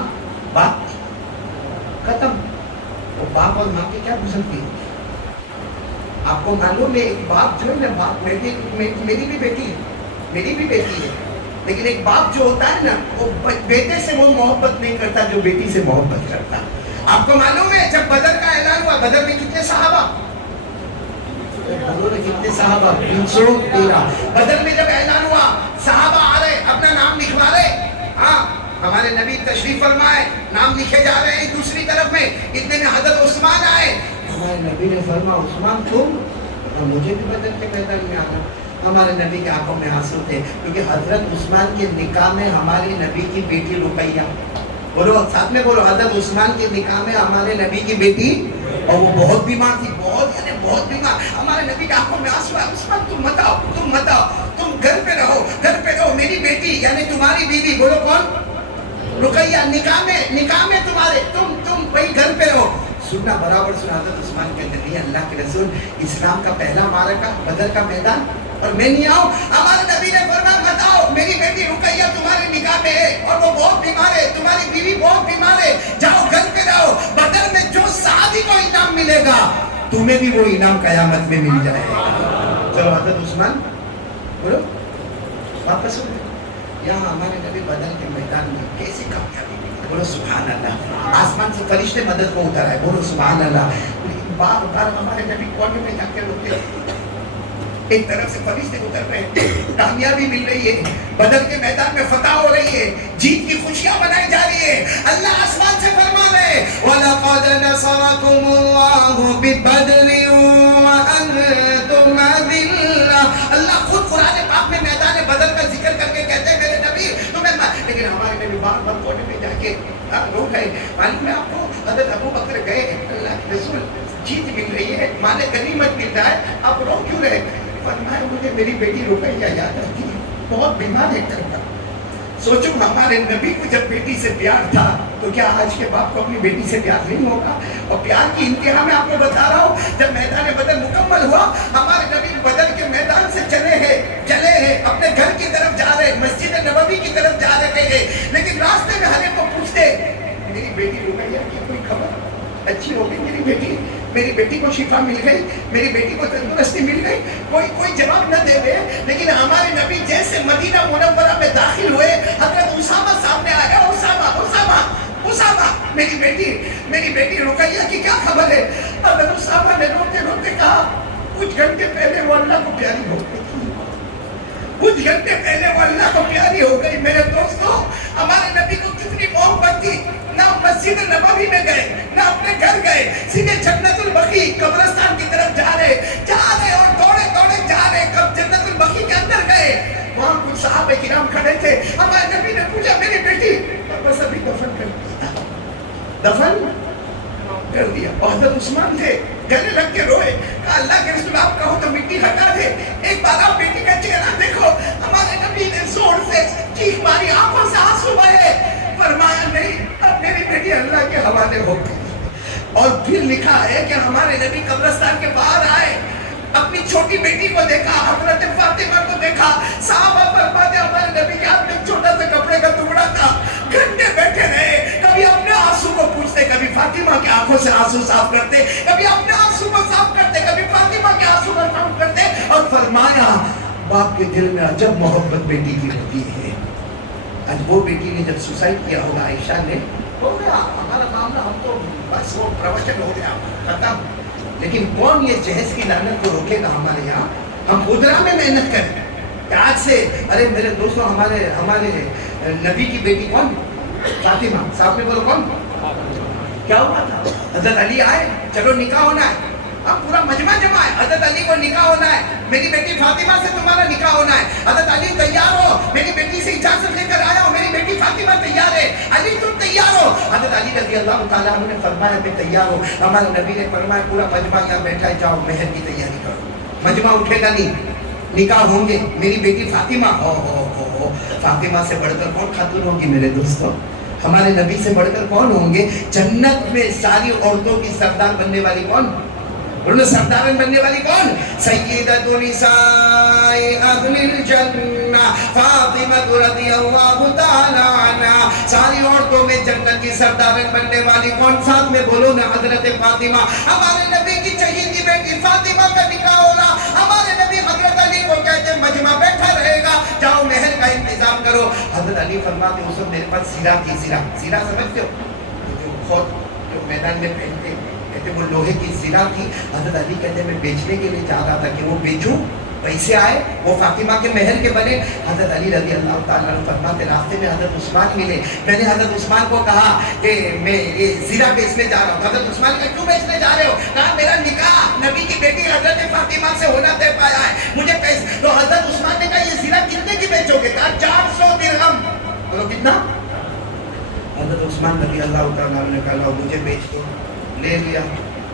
بات ختم. وہ باپ اور ماں کی کیا گزرتی ہے آپ کو معلوم ہے؟ ایک باپ جو ہے نا, باپ میری بھی بیٹی ہے, میری بھی بیٹی ہے, لیکن ایک باپ جو ہوتا ہے نا وہ بیٹے سے وہ محبت نہیں کرتا جو بیٹی سے محبت کرتا. آپ کو معلوم ہے جب بدر کا اعلان ہوا, بدر میں کتنے صحابہ, کتنے صحابہ, 313. بدر میں جب اعلان ہوا صحابہ آ رہے, اپنا نام لکھوا رہے. ہاں ہمارے نبی تشریف فرمائے, نام لکھے جا رہے ہیں دوسری طرف میں. اتنے میں حضرت عثمان آئے. ہمارے نبی نے فرمایا عثمان تم, مجھے بھی بدر کے میدان میں آنا. ہمارے نبی کے آنکھوں میں آنسو تھے کیونکہ حضرت عثمان کے نکاح میں ہمارے نبی کی بیٹی رقیہ, بولو ساتھ میں بولو, حضرت عثمان کے نکاح میں ہمارے نبی کی بیٹی, اور وہ بہت بیمار تھی, بہت یعنی بہت بیمار. ہمارے نبی کے آنکھوں میں آنسو ہے, عثمان تم مت آؤ, تم مت آؤ, تم گھر پہ رہو, گھر پہ رہو. میری بیٹی یعنی تمہاری بیوی, بولو کون؟ رقیہ, نکاح میں تمہارے, تم وہی گھر پہ رہو. سننا برابر سنا. حضرت عثمان کہتے ہیں اللہ کے رسول, اسلام کا پہلا معرکہ بدر کا میدان اور میں نہیں آؤں. ہمارے نبی نے فرمایا مت آؤ, میری بیٹی رقیہ تمہارے نکاح میں ہے اور وہ بہت بیمار ہے, تمہاری بیوی بہت بیمار ہے, جاؤ گھر پہ رہو. بدر میں جو صحابی کو انعام ملے گا تمہیں بھی وہ انعام قیامت میں مل جائے گا. چلو حضرت عثمان بولو واپس ہو گئے. یہاں ہمارے نبی بدر کے میدان میں کیسی کامیابی ملی, بولو سبحان اللہ. آسمان سے فرشتے مدد کو اتر آئے, بولو سبحان اللہ. بار بار ہمارے نبی کونے میں جا کے روتے, ایک طرف سے فرشتے اتر رہے ہیں, کامیابی مل رہی ہے, بدر کے میدان میں فتح ہو رہی ہے, جیت کی خوشیاں منائی جا رہی ہے. اللہ آسمان سے فرما رہے وَلَقَدْ نَصَرَكُمُ اللَّهُ بِبَدْرٍ وَأَنْتُمْ أَذِلَّةٌ. اللہ خود قرآن پاک میں میدان بدر کا ذکر کر کے کہتے ہیں میرے نبی تمہیں, لیکن ہمارے نبی بار بار کونے میں جا کے رو گئے. معلوم ہے آپ کو, حضرت ابو بکر گئے, اللہ کے رسول جیت مل رہی ہے, مال غنیمت مل رہا ہے, آپ رو کیوں رہے؟ فرمایا مجھے میری بیٹی رقیہ یاد آتی ہے, بہت بیمار ہے کرتا. سوچو ہمارے نبی کو جب بیٹی سے پیار تھا تو کیا آج کے باپ کو اپنی بیٹی سے پیار نہیں ہوگا؟ اور پیار کی انتہا میں آپ کو بتا رہا ہوں, جب میدان بدر مکمل ہوا ہمارے نبی بدر کے میدان سے چلے ہیں اپنے گھر کی طرف جا رہے, مسجد نبوی کی طرف جا رہے ہیں, لیکن راستے میں ہر ایک کو پوچھتے میری بیٹی رقیہ کی کوئی خبر اچھی ہو گئی؟ میری بیٹی کو شفا مل گئی، میری بیٹی کو تندرستی مل گئی؟ کوئی جواب نہ دے دے. لیکن ہمارے نبی جیسے مدینہ منورہ میں داخل ہوئے، حضرت اسامہ سامنے آ گیا. اسامہ میری بیٹی رقیہ کی کیا خبر ہے؟ حضرت اسامہ نے روتے روتے کہا کچھ گھنٹے پہلے وہ اللہ کو پیاری ہو گئی. کچھ گھنٹے پہلے وہ اللہ کو پیاری ہو گئی. میرے دوستو، ہمارے نبی کو کتنی محبت تھی. نہ مسجد نبوی میں گئے، نہ اپنے گھر گئے، سیدھے جنت البقیع قبرستان کی طرف جا رہے اور دوڑے جا رہے. کب جنت البقیع کے اندر گئے، وہاں کچھ صحابہ کرام کھڑے تھے. ہمارے نبی نے پوچھا میری بیٹی، بس ابھی دفن کر دیا. حضرت عثمان تھے، گلے لگ کے روئے. کہا اللہ کے رسول آپ کہو تو مٹی ہٹا دے، ایک بار آپ بیٹی کا چہرہ دیکھو. ہمارے نبی نے زور سے چیخ ماری، آنکھوں سے آنسو بہے. فرمایا نہیں، اب میری بیٹی اللہ کے حوالے ہو گئی. اور پھر لکھا ہے کہ ہمارے نبی قبرستان کے باہر آئے، اپنی چھوٹی بیٹی کو دیکھا، حضرت فاطمہ کو دیکھا. صحابہ فرماتے ہمارے نبی کے ہاتھ میں ایک چھوٹا سا کپڑے کا ٹکڑا تھا. گھنٹے بیٹھے رہے، کبھی اپنے آنسو کو پوچھتے، کبھی فاطمہ کے آنکھوں سے آنسو صاف کرتے، کبھی اپنے آنسو کو صاف کرتے، کبھی فاطمہ کے آنسو کو صاف کرتے. اور فرمایا باپ کے دل میں عجب محبت بیٹی کی ہوتی ہے. آج وہ بیٹی نے جب سوسائڈ کیا ہوگا، عائشہ نے، ہو گیا ہمارا معاملہ، ہم تو بس وہ پروچن ہو گیا ختم. لیکن کون یہ جہیز کی لعنت کو روکے گا ہمارے یہاں؟ ہم خدرا میں محنت کریں کہ آج سے. ارے میرے دوستوں، ہمارے نبی کی بیٹی کون؟ فاطمہ. صاحب نے بولو کون؟ کیا ہوا تھا؟ حضرت علی آئے، چلو نکاح ہونا ہے. اب پورا مجمع جمع ہے، حضرت علی کو نکاح ہونا ہے. میری بیٹی فاطمہ سے تمہارا نکاح ہونا ہے. حضرت علی تیار ہو، میری بیٹی سے اجازت لے کر آیا ہوں، میری بیٹی فاطمہ تیار ہے. علی تم تیار ہو؟ حضرت علی رضی اللہ تعالیٰ عنہ نے فرمایا میں تیار ہوں. ہمارے نبی نے فرمایا پورا مجمع یہاں بیٹھا ہے، جاؤ مہر کی تیاری کرو. مجمع اٹھے گا نہیں، نکاح ہوں گے. میری بیٹی فاطمہ، ہو فاطمہ سے بڑھ کر کون خاتون ہوگی میرے دوستوں؟ ہمارے نبی سے بڑھ کر کون ہوں گے؟ جنت میں ساری عورتوں کی سردار بننے والی کون؟ انہوں سردارن بننے والی کون؟ سیدۃ نساء اہل الجنہ فاطمہ رضی اللہ تعالی عنہا. ساری عورتوں میں جنت کی سردارن بننے والی کون؟ ساتھ میں بولو نا، حضرت فاطمہ. ہمارے نبی کی چہیتی بیٹی فاطمہ کا نکاح ہوگا. ہمارے نبی حضرت علی کو کہتے مجمع بیٹھا رہے گا، جاؤ مہر کا انتظام کرو. حضرت علی فرماتے اس وقت میرے پاس زیرہ تھی. زیرہ سمجھتے ہو؟ جو خود جو میدان میں پہنتے ہیں، وہ لوہے کی زرہ تھی. حضرت علی کہتے میں بیچنے کے لیے چاہ رہا تھا کہ وہ بیچوں، پیسے آئے، وہ فاطمہ کے مہر کے بنے. حضرت علی رضی اللہ تعالیٰ عنہ فرماتے راستے میں حضرت عثمان ملے. میں نے حضرت عثمان کو کہا کہ میں یہ زرہ بیچنے جا رہا ہوں. حضرت عثمان نے کیوں بیچنے جا رہے ہو؟ کہا میرا نکاح نبی کی بیٹی حضرت فاطمہ سے ہونا طے پایا ہے، مجھے پیسے. تو حضرت عثمان نے کہا یہ زرہ کتنے کی بیچو گے؟ کہا 400 درہم. بولو کتنا؟ حضرت عثمان رضی اللہ تعالیٰ عنہ نے کہا مجھے بیچ دو. لے لیا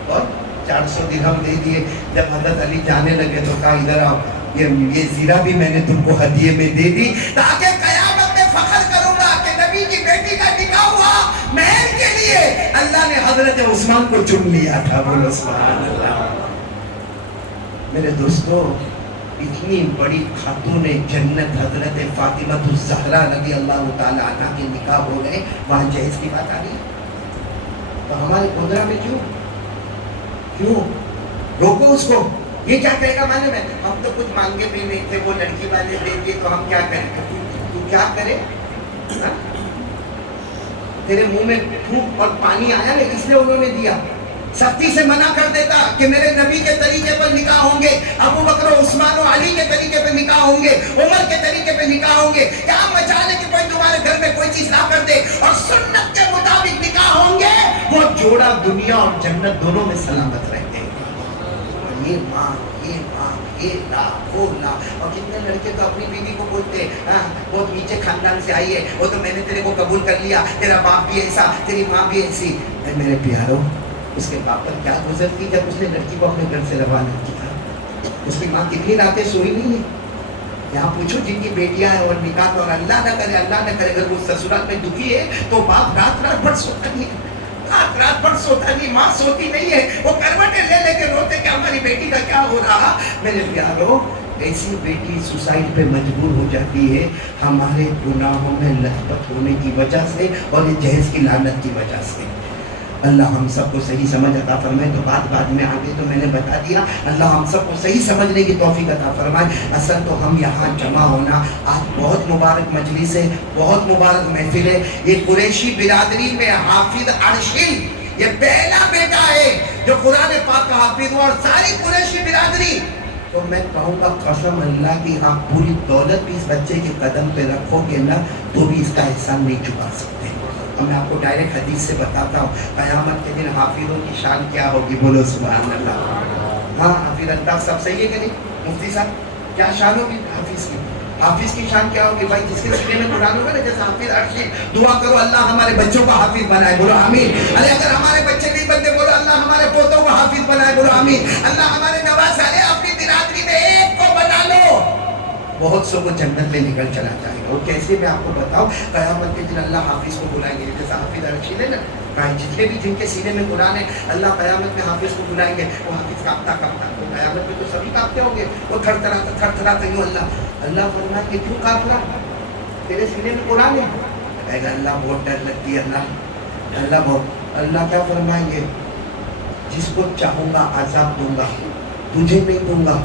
اور 400 درہم دے دیے. جب حضرت علی جانے لگے تو کہا ادھر آؤ، یہ زیرہ بھی میں نے تم کو ہدیے میں دے دی تاکہ قیامت میں فخر کروں گا کہ نبی کی بیٹی کا نکاح ہوا مہر کے لیے. اللہ نے حضرت عثمان کو چن لیا تھا. بولو سبحان اللہ. میرے دوستو، اتنی بڑی خاتون جنت حضرت فاطمہ الزہرا رضی اللہ تعالی عنہ کے نکاح ہو گئے، وہاں جہیز کی بات آ رہی ہے. تو ہمارے قدرہ میں کیوں روکو اس کو؟ یہ کیا کہے گا؟ معلوم ہے ہم تو کچھ مانگے بھی نہیں تھے، وہ لڑکی والے دے دیے تو ہم کیا کریں گے؟ تو کیا کرے؟ تیرے منہ میں تھوک اور پانی آیا نا، اس لیے انہوں نے دیا. سختی سے منع کر دیتا کہ میرے نبی کے طریقے پر نکاح ہوں گے، ابو بکر و عثمان و علی کے طریقے پر نکاح ہوں گے، عمر کے طریقے پر نکاح ہوں گے. کیا مجال ہے کہ کوئی تمہارے گھر میں کوئی چیز لا کر دے اور سنت کے مطابق نکاح ہوں گے؟ وہ جوڑا دنیا اور جنت دونوں میں سلامت رہتے ہیں. یہ ماں یہ لا وہ لا. اور کتنے لڑکے تو اپنی بیوی کو بولتے بہت نیچے خاندان سے آئی ہے، وہ تو میں نے تیرے کو قبول کر لیا، تیرا باپ بھی ایسا، تیری ماں بھی ایسی. میرے پیارو، اس کے باپ پر کیا گزرتی جب اس نے لڑکی کو اپنے گھر سے روانہ کیا؟ اس کی ماں کتنی راتیں سوئی نہیں ہے. یہاں پوچھو جن کی بیٹیاں ہیں اور نکاح، اور اللہ نہ کرے اگر وہ سسرال میں دکھی ہے تو باپ رات بھر سوتا نہیں ہے، رات بھر سوتا نہیں، ماں سوتی نہیں ہے، وہ کروٹیں لے کے روتے کہ ہماری بیٹی کا کیا ہو رہا. میرے پیارو، ایسی بیٹی سوسائڈ پہ مجبور ہو جاتی ہے ہمارے گناہوں میں لطپت ہونے کی وجہ سے اور یہ جہیز کی لعنت کی وجہ سے۔ اللہ ہم سب کو صحیح سمجھ عطا فرمائے۔ تو بات بعد میں آگے تو میں نے بتا دیا، اللہ ہم سب کو صحیح سمجھنے کی توفیق عطا فرمائے۔ اصل تو ہم یہاں جمع ہونا آج بہت مبارک مجلس ہے، بہت مبارک محفل ہے۔ یہ قریشی برادری میں حافظ ارشل یہ پہلا بیٹا ہے جو قرآن پاک کا حافظ ہوا، اور ساری قریشی برادری، تو میں کہوں گا قسم اللہ کی آپ پوری دولت بھی اس بچے کے قدم پہ رکھو گے نا تو بھی اس کا احسان نہیں چکا سکتے۔ اور میں آپ کو ڈائریکٹ حدیث سے بتاتا ہوں، قیامت کے دن حافظوں کی شان کیا ہوگی، بولو سبحان اللہ۔ ہاں حافظ الطاف صاحب صحیح ہے کہ نہیں مفتی صاحب؟ کیا شان ہوگی حافظ کی؟ حافظ کی شان کیا ہوگی بھائی؟ جس کے سینے میں قرآن ہوگا نا، جیسے حافظ ارشد، دعا کرو اللہ ہمارے بچوں کو حافظ بنائے، بولو آمین۔ ارے اگر ہمارے بچے نہیں بنتے، بولو اللہ ہمارے پوتوں کو حافظ بنائے، بولو آمین۔ اللہ ہمارے نواز والے اپنی برادری میں ایک کو بنا لو، بہت سو کو جنت میں نکل چلا جائے گا۔ وہ کیسے میں آپ کو بتاؤں، قیامت کے دن اللہ حافظ کو بلائیں گے، جیسا حافظ ارشد ہے نا، جتنے بھی جن کے سینے میں قرآن ہے اللہ قیامت میں حافظ کو بلائیں گے، وہ حافظ کاپتا کاپتا، تو قیامت میں تو سبھی کاپتے ہوں گے، وہ تھر تھراتا یوں اللہ فرمائے کہ کیوں کاپ رہا، تیرے سینے میں قرآن ہے؟ کہے گا اللہ بہت ڈر لگتی ہے اللہ کیا فرمائیں گے، جس کو چاہوں گا عذاب دوں گا، تجھے نہیں دوں گا،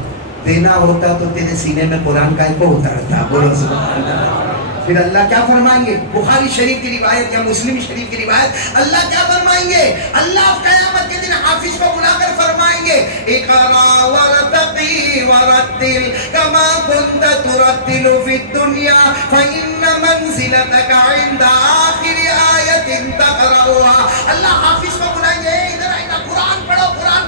دینا ہوتا تو تیرے سینے میں قرآن کا کو اترتا، بولو سبحان اللہ۔ پھر اللہ کیا فرمائیں گے، بخاری شریف کی روایت یا مسلم شریف کی روایت، اللہ کیا فرمائیں گے، اللہ قیامت کے دن حافظ کو بلا کر فرمائیں گے اقرا ورتقی ورتل کما کنت ترتل فی الدنیا فإن منزلتک عند آخر آیت تقرأها۔ اللہ حافظ کو بلائیں گے، ادھر آئینا، قرآن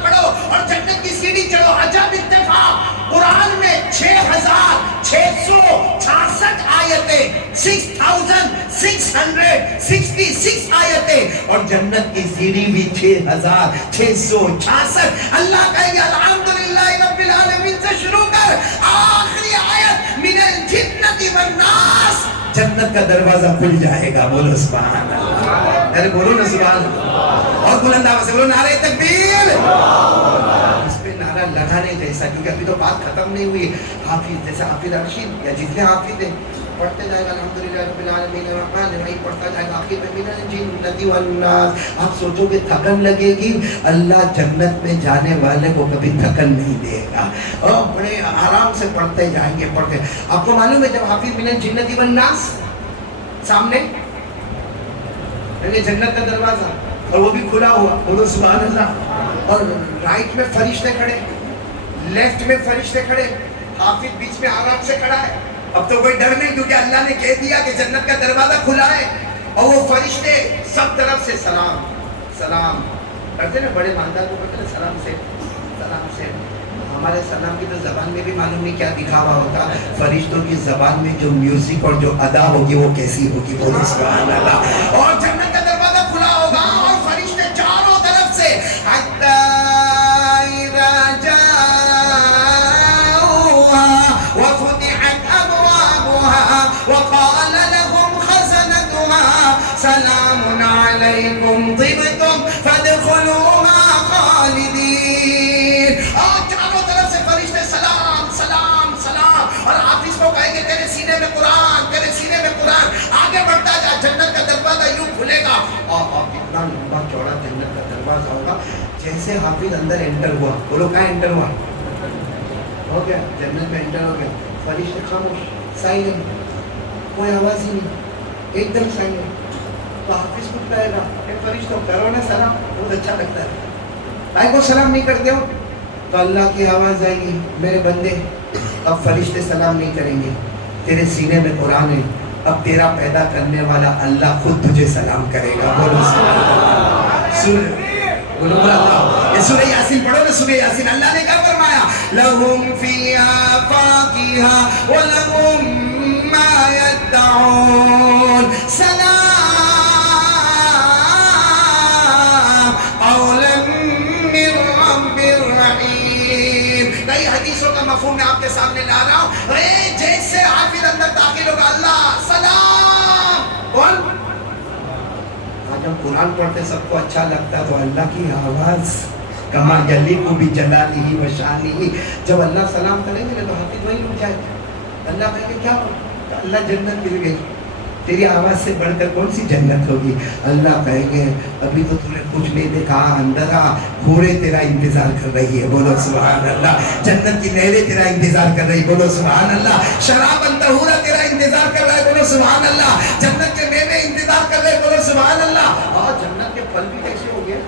پڑھو اور جنت کی سیڑھی چڑھو۔ عجب اتفاق، قرآن میں 6666 آیتیں، 6666 آیتیں، اور جنت کی سیڑھی بھی 6666۔ اللہ کہے گا الحمدللہ رب العالمین سے شروع کر آخری آیت من الجنت والناس، جنت کا دروازہ کھل جائے گا، بولو سبحان اللہ۔ ارے بولو نا سبحان اللہ، اور بلند آواز سے بولو نعرہ تکبیر۔ اس پہ نعرہ لگانے جیسا، کیونکہ ابھی تو بات ختم نہیں ہوئی۔ حافظ جیسے حافظ ارشد یا جتنے حافظ ہیں پڑھتے جائے گا الحمدللہ رب العالمین الرحمن الرحیم، پڑھتا جائے گا آخر میں من الجنت والناس۔ آپ سوچو کہ تھکن لگے گی، اللہ جنت میں جانے والے کو کبھی تھکن نہیں دے گا، اور بڑے آرام سے پڑھتے جائیں گے پڑھتے۔ آپ کو معلوم ہے جب حافظ من الجنت والناس سامنے جنت کا دروازہ اور وہ بھی کھلا ہوا، بولو سبحان اللہ، اور رائٹ میں فرشتے کھڑے، لیفٹ میں فرشتے کھڑے، حافظ بیچ میں آرام سے کھڑا ہے۔ اب تو کوئی ڈر نہیں، کیونکہ اللہ نے کہہ دیا کہ جنت کا دروازہ کھلا ہے، اور وہ فرشتے سب طرف سے سلام سلام کرتے نا، بڑے ماندار کو کرتے نا سلام سے سلام سے۔ ہمارے سلام کی تو زبان میں بھی معلوم نہیں کیا دکھاوا ہوتا، فرشتوں کی زبان میں جو میوزک اور جو ادا ہوگی وہ کیسی ہوگی، بولو سبحان اللہ۔ اور جنت کا دروازہ کھلا ہوگا اور فرشتے چاروں طرف سے حتی اذا جاؤها وفتحت ابوابها وقال لهم خزنتها سلام علیکم طبتم فادخلوها خالدین۔ اور چاروں طرف سے فرشتے سلام سلام سلام، اور حافظ کو کہیں گے تیرے سینے میں قرآن، تیرے سینے میں قرآن، آگے بڑھتا جا، جنت کا دروازہ یوں کھلے گا، اور اتنا لمبا چوڑا جنت کا دروازہ ہوگا۔ جیسے حافظ اندر انٹر ہوا، بولو کہاں انٹر ہوا، ہو گیا جنت میں انٹر ہو گیا، فرشتے خاموش، سائلنٹ، کوئی آواز ہی نہیں، ایک دم سائلنٹ۔ تو حافظ کو کہے گا اے فرشتوں کرو نا سلام، بہت اچھا لگتا ہے، بھائی کو سلام نہیں کرتے ہو؟ تو اللہ کی آواز آئے گی میرے بندے اب فرشتے سلام نہیں کریں گے، تیرے سینے میں قرآن ہے، اب تیرا پیدا کرنے والا اللہ خود تجھے سلام کرے گا، بولو بولو اللہ۔ یہ سورہ یاسین پڑھو نا، سورہ یاسین، اللہ نے کیا فرمایا، لَهُمْ فِيهَا فَاكِهَةٌ وَلَهُمْ مَا يَدَّعُونَ سلام قولا من رب رحیم۔ کئی حدیثوں کا مفہوم میں آپ کے سامنے لا رہا ہوں۔ جیسے حافظ اندر داخل ہوگا اللہ سلام، کون؟ جب قرآن پڑھتے سب کو اچھا لگتا تو اللہ کی آواز کما یلیق بجلالہ و شانہ. جب اللہ سلام کریں گے تو حافظ وہی رک جائے. اللہ کہیں گے کیا ہوا؟ اللہ جنت مل گئی. تیری آواز سے بڑھ کر کون سی جنت ہوگی؟ اللہ کہیں گے ابھی تو تم نے کچھ نہیں دیکھا، اندر آ، گھوڑے تیرا انتظار کر رہی ہے. بولو سبحان اللہ. جنت کی نہریں تیرا انتظار کر رہی. بولو سبحان اللہ. شراب طہورا تیرا انتظار کر رہا ہے. بولو سبحان اللہ. جنت کے میوے انتظار کر رہے. بولو سبحان اللہ. اور جنت کے پھل بھی کیسے ہو گئے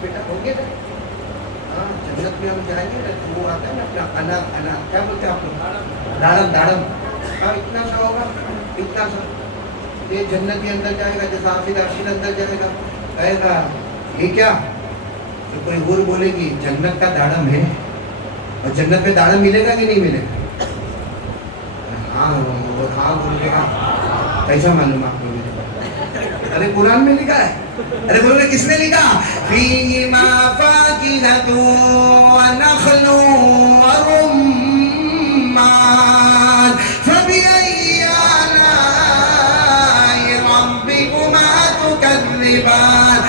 بیٹا؟ ہو گئے نا. ہاں جنت میں ہم جائیں گے نا، وہ آتا ہے نا اپنا انار کیا بولتے ہیں آپ لوگ؟ داڑم. ہاں اتنا سا ہوگا، اتنا سا. یہ جنت کے اندر جائے گا، جیسا حافظ ارشد اندر جائے گا، کہے گا یہ کیا؟ تو کوئی اور بولے گی جنت کا داڑم ہے. اور جنت میں داڑم ملے گا کہ نہیں ملے گا؟ ہاں بولے گا. کیسا معلوم آپ کو؟ ارے قرآن میں لکھا ہے. ارے بولو گے کس نے لکھا؟ فیہما فاکہۃ ونخل ورمان فبأی آلاء ربکما تکذبان.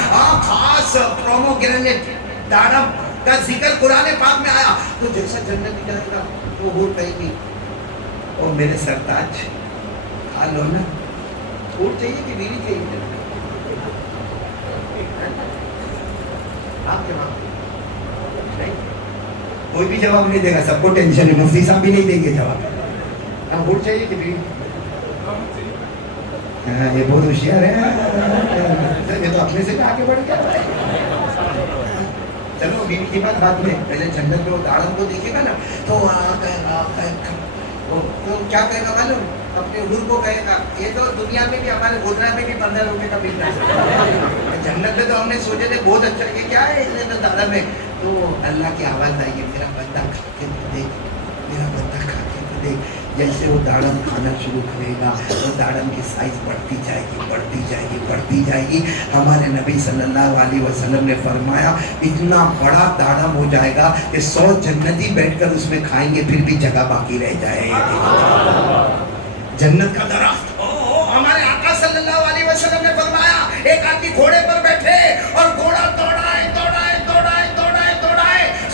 خاص پروموگرینیٹ داڑم کا ذکر قرآن پاک میں آیا. تو جیسا جنت جائے گا تو وہ کہے گی او میرے سرتاج کھا لو نا. اونٹ چاہیے کہ بیوی چاہیے؟ آپ جواب نہیں، کوئی بھی جواب نہیں دے گا. سب کو ٹینشن ہے، مفتی صاحب بھی نہیں دیں گے جواب. اونٹ چاہیے کہ بیوی؟ یہ بہت ہوشیار ہے. یہ تو اپنے سے آگے بڑھ گیا. چلو بیوی کی بات بعد میں، پہلے جنت میں وہ داڑم کو دیکھے گا نا تو کیا کہے گا معلوم؟ اپنے حور کو کہے گا یہ تو دنیا میں بھی ہمارے گودرا میں بھی 15 روپے کا ملتا ہے، جنت میں تو ہم نے سوچے تھے بہت اچھا. یہ کیا ہے؟ اس میں داڑم ہے. تو اللہ کی آواز آئی ہے میرا بندہ کھا کے دیکھ، میرا بندہ کھا کے دیکھ. جیسے وہ داڑم کھانا شروع کرے گا وہ داڑم کی سائز بڑھتی جائے گی، بڑھتی جائے گی، بڑھتی جائے گی. ہمارے نبی صلی اللہ علیہ وسلم نے فرمایا اتنا بڑا داڑم ہو جائے گا کہ 100 جنتی بیٹھ کر اس میں کھائیں گے پھر بھی جگہ باقی رہ جائے. جنت کا درخت. ہمارے آقا صلی اللہ علیہ وسلم نے فرمایا ایک آدمی گھوڑے پر بیٹھے اور گھوڑا دوڑائے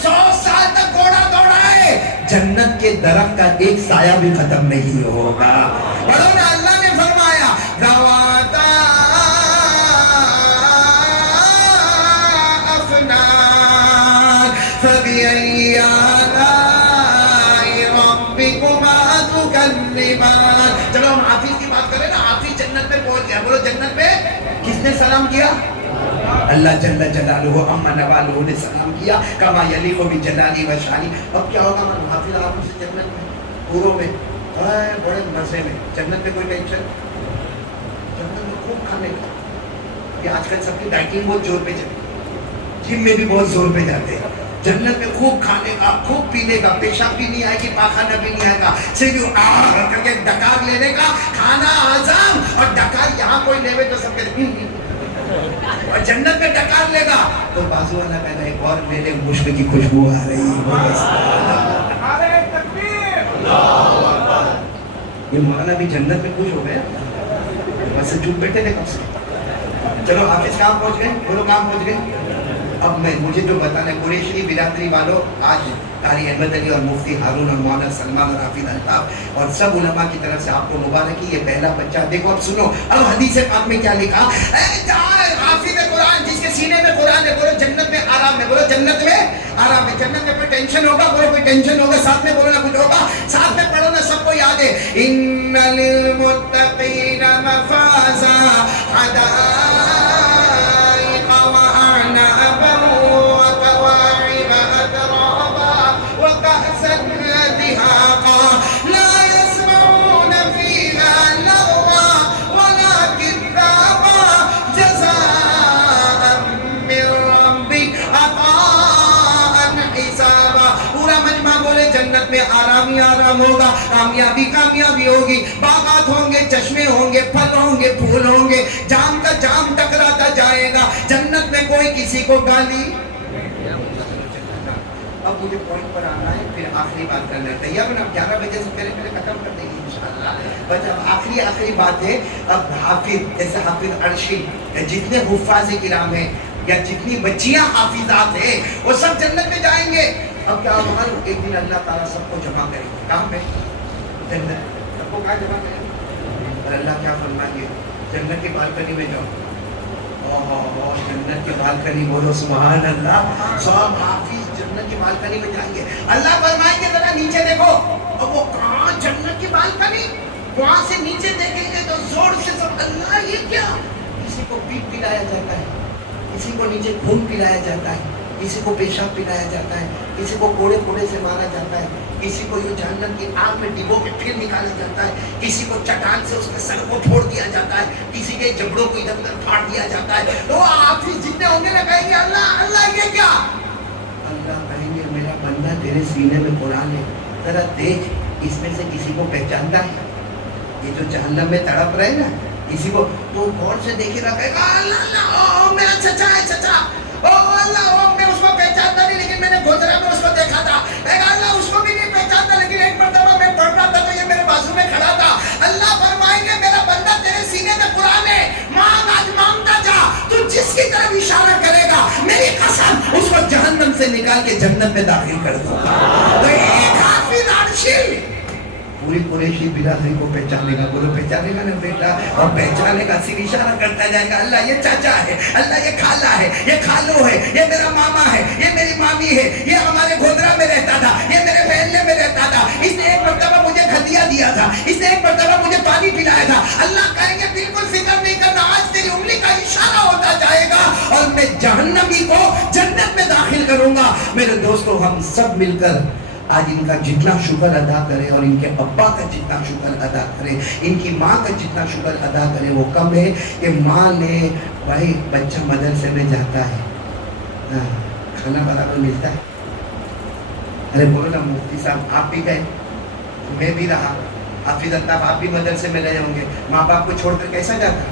100 سال تک گھوڑا دوڑائے، جنت کے درخت کا ایک سایہ بھی ختم نہیں ہوگا. بڑھو نا. اللہ نے فرمایا ذواتا افنان فبأی آلاء ربکما تکذبان. چلو ہم حافظ کی بات کریں نا. حافظ جنت میں پہنچ گیا. بولو جنت میں کس نے سلام کیا؟ اللہ جل جلالہ اما نوالہ نے سلام کیا. کما یلیق بجلالہ و شانہ. اب کیا ہوگا؟ من حافظ آپ سے جنت میں پوروں میں بڑے مزے میں. جنت میں کوئی ٹینشن. جنت میں خوب کھانے کا. یہ آج کل سب کی ڈائٹنگ بہت زور پہ چلتی ہے، جم میں بھی بہت زور پہ جاتے ہیں. جنت میں خوب کھانے کا، خوب پینے کا. پیشاب بھی نہیں آئے گی، پاخانہ بھی نہیں آئے گا. صرف کر کے ڈکار لینے کا. کھانا ہضم اور ڈکار یہاں کوئی لے تو سب کے. اور جنت میں ڈکار لے گا تو بازو والا کہنا ایک اور لے لے، مشک کی خوشبو آ رہی ہے. یہ مولانا بھی جنت میں خوش ہو گیا. بس چپ بیٹھے تھے کب سے. چلو حافظ کہاں پہنچ گئے؟ بولو کہاں پہنچ گئے؟ اب میں مجھے جو بتانا ہے قریشی برادری والوں، آج قاری احمد علی اور مفتی ہارون اور مولانا سلمان اور حافظ الطاف اور سب علماء کی طرف سے آپ کو مبارکی. یہ پہلا بچہ دیکھو. اب سنو اب حدیث پاک میں کیا لکھا. حافظ قرآن جس کے سینے میں قرآن ہے، بولو جنت میں آرام ہے. بولو جنت میں آرام ہے. جنت میں کوئی ٹینشن ہوگا؟ بولو کوئی ٹینشن ہوگا. ساتھ میں بولو نا کچھ ہوگا. ساتھ میں پڑھو نا، سب کو یاد ہے. ان للمتقین مفازا حدائق وأعنابا وكواعب أترابا وكأسا دهاقا لا يسمعون فيها لغوا ولا كذابا جزاء من ربك عطاء حسابا. پورا مجمع بولے جنت میں آرام ہی آرام ہوگا، کامیابی کامیابی ہوگی. باغات ہوں گے، چشمے ہوں گے، پھل ہوں گے، پھول ہوں گے. جام کا جام ٹکراتا جائے گا. جنت میں کوئی کسی کو گالی. اب مجھے پوائنٹ پر آنا ہے، پھر آخری بات کرنا ہے. تیار نا؟ 11 بجے سے پہلے ختم کر دیں گے انشاءاللہ. بس اب آخری بات ہے. اب حافظ جیسے حافظ عرشی، جتنے حفاظ کرام ہیں یا جتنی بچیاں حافظات ہیں وہ سب جنت میں جائیں گے. اب کیا معلوم ایک دن اللہ تعالیٰ سب کو جمع کرے گا کہاں پہ؟ جنت. سب کو کہاں جمع کرے گا؟ اور اللہ کیا فرمائیں گے؟ جنت کی بالکنی میں جاؤ. جنت کی بالکنی بولو سبحان اللہ. سب حافظ جنت کی بالکنی میں جائیں گے. اللہ فرمائیں گے ذرا نیچے دیکھو. اور وہ کہاں جنت کی بالکنی؟ وہاں سے نیچے دیکھیں گے تو زور سے سب اللہ یہ کیا؟ کسی کو پیٹ پلایا جاتا ہے, کسی کو نیچے خون پلایا جاتا ہے, کسی کو پیشاب پلایا جاتا ہے, کسی کو کوڑے کوڑے سے مارا جاتا ہے, کسی کو یہ جہنم کی آگ میں ڈبو کے پھر نکالا جاتا ہے, کسی کو چٹان سے اس کے سر کو پھوڑ دیا جاتا ہے, کسی کے جبڑوں کو ادھر ادھر پھاڑ دیا جاتا ہے. تو آپ ہی جتنے ہوں گے نا کہیں گے اللہ اللہ یہ کیا؟ اللہ کہیں گے میرا بندہ تیرے سینے میں قرآن ہے, ذرا دیکھ اس میں سے کسی کو پہچانتا ہے؟ یہ جو جہنم میں تڑپ رہے نا کسی کو تو غور سے دیکھے گا کہے گا اللہ اللہ میرا چچا ہے چچا, اللہ میں اس کو پہچانتا نہیں لیکن میں نے گودرا میں اس کو دیکھا تھا. اللہ اس کو بھی نہیں پہچانتا لیکن ایک مرتبہ میں پڑھ رہا تھا تو یہ میرے بازو میں کھڑا تھا. اللہ فرمائیں گے میرا بندہ تیرے سینے میں قرآن ہے, مانگ آج مانگتا جا, تو جس کی طرف اشارہ کرے گا میری قسم اس کو جہنم سے نکال کے جنت میں داخل کر دوں گا. تو ایک حافظ عرشی پوری قریشی برادری کو پہچانے گا. بولو پہچانے گا نا بیٹا, اور پہچانے کا صرف اشارہ کرتا جائے گا اللہ یہ چاچا ہے, اللہ یہ خالہ ہے, یہ خالو ہے, یہ میرا ماما ہے, یہ میری مامی ہے, یہ ہمارے گودرا میں رہتا تھا, یہ میرے محلے میں رہتا تھا, اس نے ایک مرتبہ مجھے گھدیا دیا تھا, اس نے ایک مرتبہ مجھے پانی پلایا تھا. اللہ کہیں گے بالکل فکر نہیں کرنا, آج تیری انگلی کا اشارہ ہوتا جائے گا اور میں جہنمی کو جنت میں داخل کروں گا. میرے دوستو ہم سب مل کر آج ان کا جتنا شکر ادا کریں اور ان کے ابا کا جتنا شکر ادا کریں, ان کی ماں کا جتنا شکر ادا کریں وہ کم ہے. کہ ماں نے بھائی بچہ مدرسے میں جاتا ہے, کھانا برابر ملتا ہے. ارے بولو نا مفتی صاحب آپ بھی گئے, میں بھی رہا, حافظ اللہ آپ بھی مدرسے میں رہے ہوں گے, ماں باپ کو چھوڑ کر کیسا جاتا؟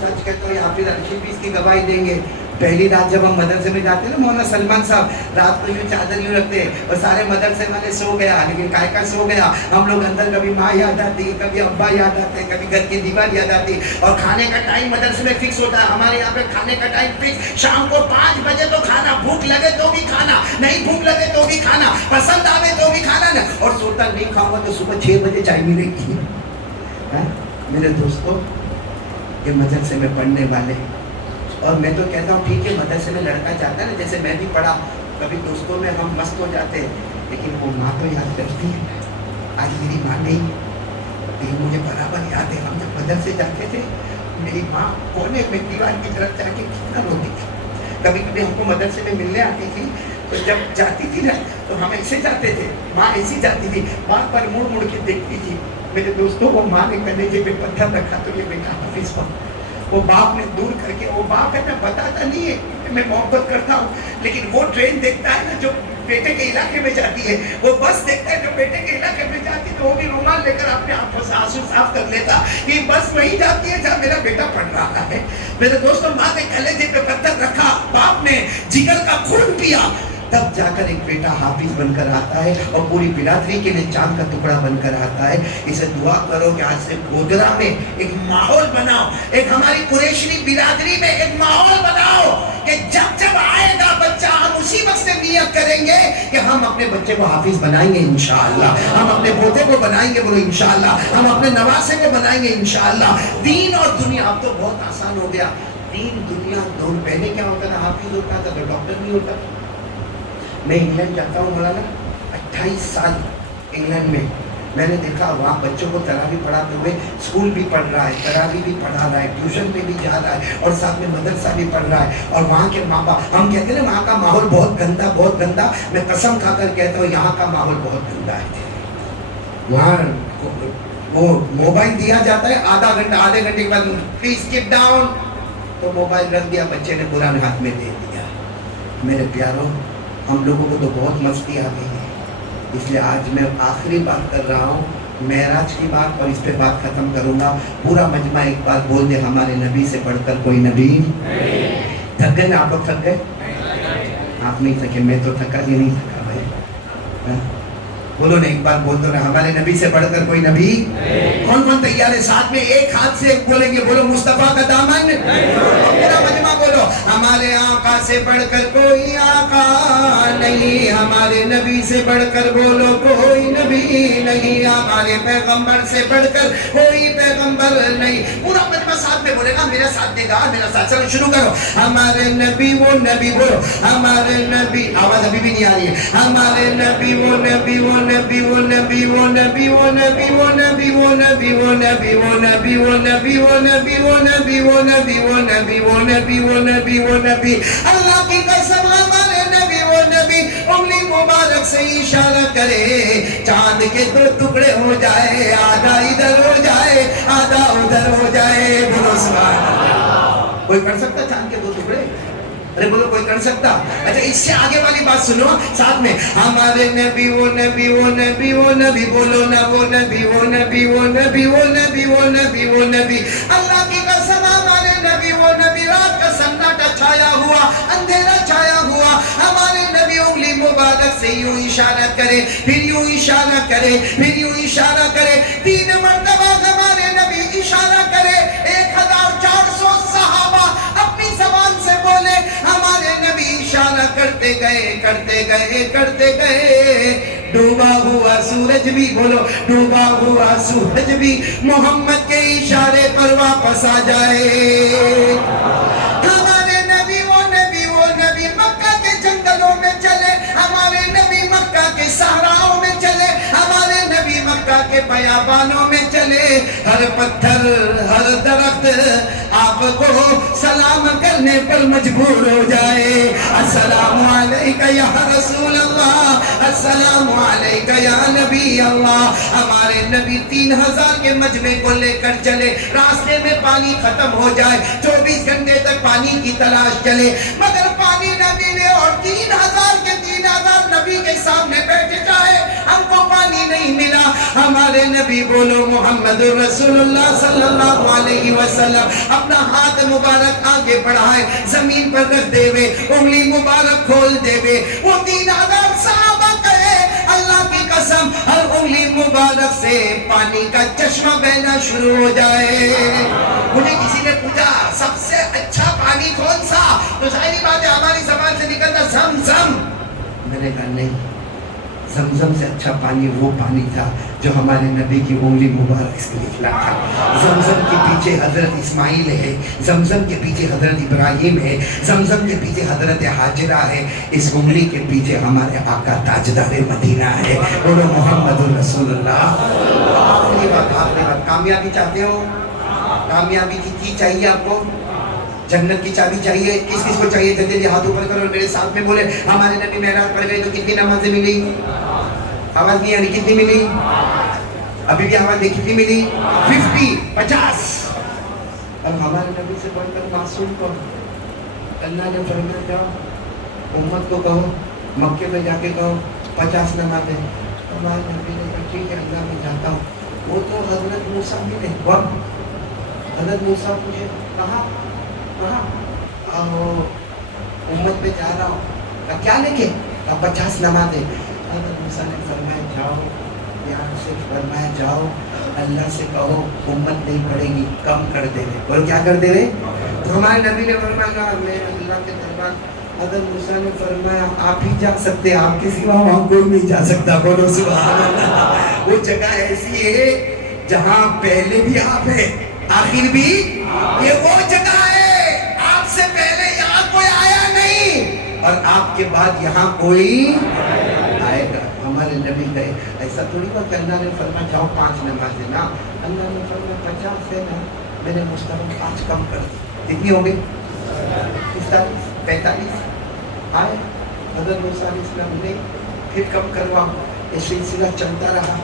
سچ کہتا ہوں حافظ عرشی بھی اس کی گواہی دیں گے. پہلی رات جب ہم مدرسے میں جاتے ہیں نا مولانا سلمان صاحب رات کو یوں چادر یوں رکھتے اور سارے مدرسے والے سو گیا لیکن کائے کا سو گیا, ہم لوگ اندر کبھی ماں یاد آتی, کبھی ابا یاد آتے, کبھی گھر کی دیوار یاد آتی. اور کھانے کا ٹائم مدرسے میں فکس ہوتا ہے. ہمارے یہاں پہ کھانے کا ٹائم فکس, شام کو 5 بجے تو کھانا, بھوک لگے تو بھی کھانا, نہیں بھوک لگے تو بھی کھانا, پسند آوے تو بھی کھانا نا. اور سوتا نہیں کھاؤں گا تو صبح 6 بجے چائے ملے گی. میرے دوستو یہ مدرسے میں پڑھنے والے, اور میں تو کہتا ہوں ٹھیک ہے مدرسے میں لڑکا جاتا ہے نا, جیسے میں بھی پڑھا, کبھی دوستوں میں ہم مست ہو جاتے ہیں لیکن وہ ماں تو یاد کرتی ہے. آج میری ماں نہیں لیکن مجھے برابر یاد ہے ہم جب مدرسے جاتے تھے میری ماں کونے میں دیوار کی طرف جا کے کتنا روتی تھی. کبھی کبھی ہم کو مدرسے میں ملنے آتی تھی تو جب جاتی تھی نا تو ہم ایسے جاتے تھے, ماں ایسی جاتی تھی, بار بار مڑ مڑ کے دیکھتی تھی. میرے دوستوں وہ ماں نے کلیجے پہ پتھر رکھا تو یہ بیٹا حافظ ہو. وہ باپ نے دور کر کے, وہ باپ ہے میں بتاتا نہیں ہے میں محبت کرتا ہوں لیکن وہ ٹرین دیکھتا ہے نا جو بیٹے کے علاقے میں جاتی ہے, وہ بس دیکھتا ہے جو بیٹے کے علاقے میں جاتی ہے, تو وہ بھی رومال لے کر اپنے آنکھوں سے آنسو صاف کر لیتا کہ بس وہی جاتی ہے جہاں میرا بیٹا پڑھ رہا ہے. میرے دوستوں ماں نے کلیجے پہ پتھر رکھا, باپ نے جگر کا خون پیا, تب جا کر ایک بیٹا حافظ بن کر آتا ہے اور پوری برادری کے لیے چاند کا ٹکڑا بن کر آتا ہے. اسے دعا کرو کہ آج سے گودرا میں ایک ماحول بناؤ, ایک ہماری قریشی برادری میں ایک ماحول بناؤ کہ جب جب آئے گا بچہ ہم اسی وقت سے نیت کریں گے کہ ہم اپنے بچے کو حافظ بنائیں گے انشاءاللہ, ہم اپنے پوتے کو بنائیں گے, بولو انشاءاللہ, ہم اپنے نواسے کو بنائیں گے انشاءاللہ. دین اور دنیا اب تو بہت آسان ہو گیا, دین دنیا دونوں. پہلے کیا ہوتا تھا, حافظ ہوتا تھا تو ڈاکٹر نہیں ہوتا. میں انگلینڈ جاتا ہوں مولانا 28 سال انگلینڈ میں نے دیکھا وہاں بچوں کو تراویح پڑھاتے ہوئے, اسکول بھی پڑھ رہا ہے, تراویح بھی پڑھا رہا ہے, ٹیوشن پہ بھی جا رہا ہے اور ساتھ میں مدرسہ بھی پڑھ رہا ہے. اور وہاں کے ماں باپ, ہم کہتے ہیں نا وہاں کا ماحول بہت گندا بہت گندا, میں قسم کھا کر کہتا ہوں یہاں کا ماحول بہت گندا ہے. وہاں وہ موبائل دیا جاتا ہے, آدھے گھنٹے کے بعد پلیز کیپ ڈاؤن, تو موبائل رکھ دیا, بچے نے قرآن ہاتھ میں دے دیا. میرے پیاروں ہم لوگوں کو تو بہت مستی آ گئی ہے, اس لیے آج میں آخری بات کر رہا ہوں معراج کی بات, اور اس پہ بات ختم کروں گا. پورا مجمع ایک بات بول دے, ہمارے نبی سے بڑھ کر کوئی نبی نہیں. تھک گئے نا آپ لوگ, تھک گئے, آپ نہیں تھکے, میں تو تھکا بھی نہیں تھکا بھائی. بولو نا ایک بار بول دو نا, ہمارے نبی سے بڑھ کر کوئی نبی. کون کون تیار ہے ساتھ میں ایک ہاتھ سے بولیں گے, بولو مصطفیٰ کا دامن. پورا مجمع بولو, ہمارے آقا سے بڑھ کر کوئی آقا نہیں, ہمارے نبی سے بڑھ کر بولو کوئی نبی نہیں, ہمارے پیغمبر سے بڑھ کر کوئی پیغمبر نہیں. پورا مجمع ساتھ میں بولے گا, میرا ساتھ دے گا, میرا ساتھ. چلو شروع کرو. ہمارے نبی وہ نبی, بولو ہمارے نبی, آواز ابھی بھی نہیں آ رہی ہے. ہمارے نبی وہ نبی, وہ نبی, وہ نبی, وہ نبی, وہ نبی, وہ نبی, وہ نبی, وہ نبی, وہ نبی, وہ نبی, وہ نبی, وہ نبی, وہ نبی, وہ نبی, وہ نبی, وہ نبی, وہ نبی. اللہ کی قسم ہمارے نبی وہ نبی انگلی مبارک سے اشارہ کرے, چاند کے دو ٹکڑے ہو جائے, آدھا ادھر ہو جائے آدھا ادھر ہو جائے. بولو سبحان اللہ. کوئی کر سکتا چاند کے دو ٹکڑے؟ ارے بولو کوئی کر سکتا؟ اچھا اس سے آگے والی بات سنو ساتھ میں. ہمارے نبی وہ نبی, وہ نبی, وہ نبی, بولو نا وہ نبی, وہ نبی, وہ نبی, وہ نبی, وہ نبی, وہ نبی. اللہ کی قسم ہمارے نبی وہ نبی, رات کا سناٹا چھایا ہوا, اندھیرا چھایا ہوا, ہمارے نبی انگلی مبارک سے یوں اشارہ کرے, پھر یوں اشارہ کرے, پھر یوں اشارہ کرے, 3 مرتبہ ہمارے نبی اشارہ کرے. 1400 صحابہ اپنی زبان سے بولے, ہمارے نبی اشارہ کرتے گئے, کرتے گئے, کرتے گئے. ڈوبا ہوا سورج بھی, بولو ڈوبا ہوا سورج بھی محمد کے اشارے پر واپس آ جائے. ہمارے نبی وہ نبی, وہ نبی مکہ کے جنگلوں میں چلے, ہمارے نبی مکہ کے صحراؤں میں چلے, ہمارے نبی مکہ کے بیابانوں میں چلے. ہر پتھر ہر درخت آپ کو سلام کرنے پر مجبور ہو جائے. السلام علیکہ یا رسول اللہ, السلام علیکہ یا نبی اللہ. ہمارے نبی 3000 کے مجمع کو لے کر چلے, راستے میں پانی ختم ہو جائے, 24 گھنٹے تک پانی کی تلاش چلے, مگر پانی نہ ملے, اور 3000 کے 3000 نبی کے سامنے بیٹھ جائے, ہم کو پانی نہیں ملا. ہمارے نبی بولو محمد رسول اللہ صلی اللہ علیہ وسلم اپنا ہاتھ مبارک آگے بڑھائے, زمین پر رکھ دے وے, انگلی مبارک کھول دے وے. وہ 3000 صحابہ کہے, اللہ کی قسم ہر انگلی مبارک سے پانی کا چشمہ بہنا شروع ہو جائے. انہیں کسی نے پوچھا سب سے اچھا پانی کون سا, تو ظاہری بات ہے ہماری زبان سے نکلتا زمزم. میں نے کہا نہیں, زمزم سے اچھا پانی وہ پانی تھا جو ہمارے نبی کی انگلی مبارک سے نکلا تھا. زمزم کے پیچھے حضرت اسماعیل ہے, زمزم کے پیچھے حضرت ابراہیم ہے, زمزم کے پیچھے حضرت حاجرہ ہے, اس انگلی کے پیچھے ہمارے آقا تاجدار مدینہ ہے. بولو محمد رسول اللہ. آخری بات, کامیابی چاہتے ہو؟ کامیابی کی چیز چاہیے آپ کو؟ جنت کی چابی چاہیے؟ کس کس کو چاہیے؟ جلدی جلدی ہاتھ اوپر کرو اور میرے ساتھ میں بولے ہمارے نبی معراج پر گئے تو کتنی نمازیں ملی؟ آواز نہیں آ رہی, کتنی ملی؟ ابھی بھی آواز نہیں, کتنی ملی؟ 50. اب ہمارے نبی سے بڑھ کر معصوم کو اللہ نے فرمایا جاؤ امت کو کہو, مکے میں جا کے کہو 50 نمازیں. ہمارے نبی نے کہا ٹھیک ہے اللہ میں جاتا ہوں. وہ تو حضرت موسیٰ ملے, حضرت موسیٰ پوچھے کہاں امت پہ جا رہا ہوں, کیا لے کے؟ 50 نمازیں. حضرت موسیٰ نے فرمایا جاؤ, یہاں سے فرمایا جاؤ اللہ سے کہو امت نہیں پڑے گی, کم کر دے رہے. اور کیا کر دے رہے؟ تو ہمارے نبی نے فرمایا میں اللہ کے دربار. حضرت موسیٰ نے فرمایا آپ ہی جا سکتے, آپ کے سوا وہاں کوئی نہیں جا سکتا. بولو سبحان اللہ. وہ جگہ ایسی ہے جہاں پہلے بھی آپ ہیں آخر بھی, یہ وہ جگہ ہے آپ سے پہلے یہاں کوئی آیا نہیں اور آپ کے بعد یہاں کوئی آئے گا. ہمارے نبی کہے ایسا تھوڑی بات, اللہ نے فرمایا جاؤ 5 نمازیں نا, اللہ نے فرمایا 50 ہے نا, میں نے مستقبل 5 کم کر دی. کتنی ہو گئی؟ 45 آئے. حضرت موسیٰ علیہ السلام نے پھر کم کروا, یہ سلسلہ چلتا رہا.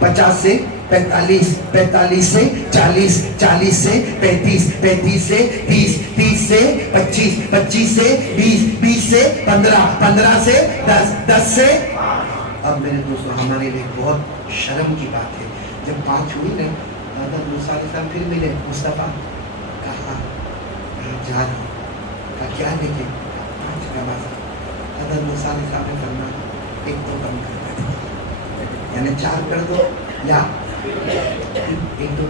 50 سے 45, 45 سے 40, 40 سے 35, 35 سے 30, 30 سے 25, 25 سے 20, 20 سے 15, 15 سے 10, 10 سے. اب میرے دوستوں ہمارے لیے بہت شرم کی بات ہے, جب 5 ہوئی نا حضرت موسیٰ علیہ السلام پھر ملے. مصطفیٰ کہا جا رہا ہوں, کہا کیا لے کے؟ 5 نماز. حضرت موسیٰ علیہ السلام نے فرمایا ایک تو کم کرنا. یعنی 4 کر دو یا ایک دو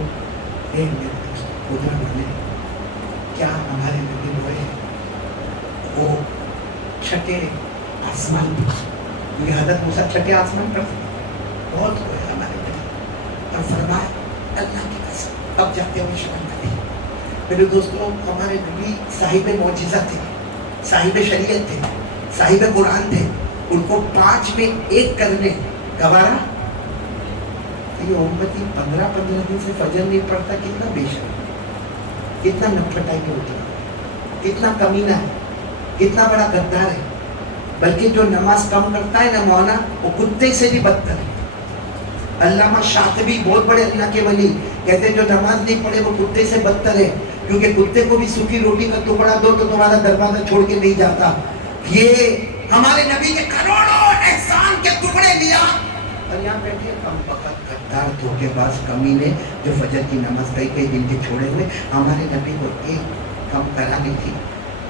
ادھر بولے کیا ہمارے نبی روئے وہ چھٹے آسمان پر، کیونکہ حضرت موسیٰ چھٹے آسمان پر تھے، بہت روئے ہمارے نبی اور فرمائے اللہ کی قسم اب جاتے ہوئے شرم نبی۔ میرے دوستوں ہمارے نبی صاحب معجزہ تھے، صاحب شریعت تھے، صاحب قرآن تھے، ان کو 5 میں 1 کرنے گوارا؟ یہ امتی 15 دن سے فجر نہیں پڑتا، کتنا بے شرم، کتنا نپٹائی کے ہوتا ہے، کتنا کمینہ ہے، کتنا بڑا غدار ہے۔ بلکہ جو نماز کم کرتا ہے نا مولانا، وہ کتے سے بھی بدتر ہے۔ علامہ شاطبی بہت بڑے اللہ کے ولی کہتے ہیں جو نماز نہیں پڑھے وہ کتے سے بدتر ہے، کیونکہ کتے کو بھی سوکھی روٹی کا ٹکڑا دو تو تمہارا دروازہ چھوڑ کے نہیں جاتا۔ یہ ہمارے نبی کے کروڑوں احسان کے ٹکڑے لیا اور یہاں بیٹھے کم وقت غدار دھوکے باز کمینے جو فجر کی نماز کئی دن کے چھوڑے ہوئے۔ ہمارے نبی کو ایک کم کرانی تھی،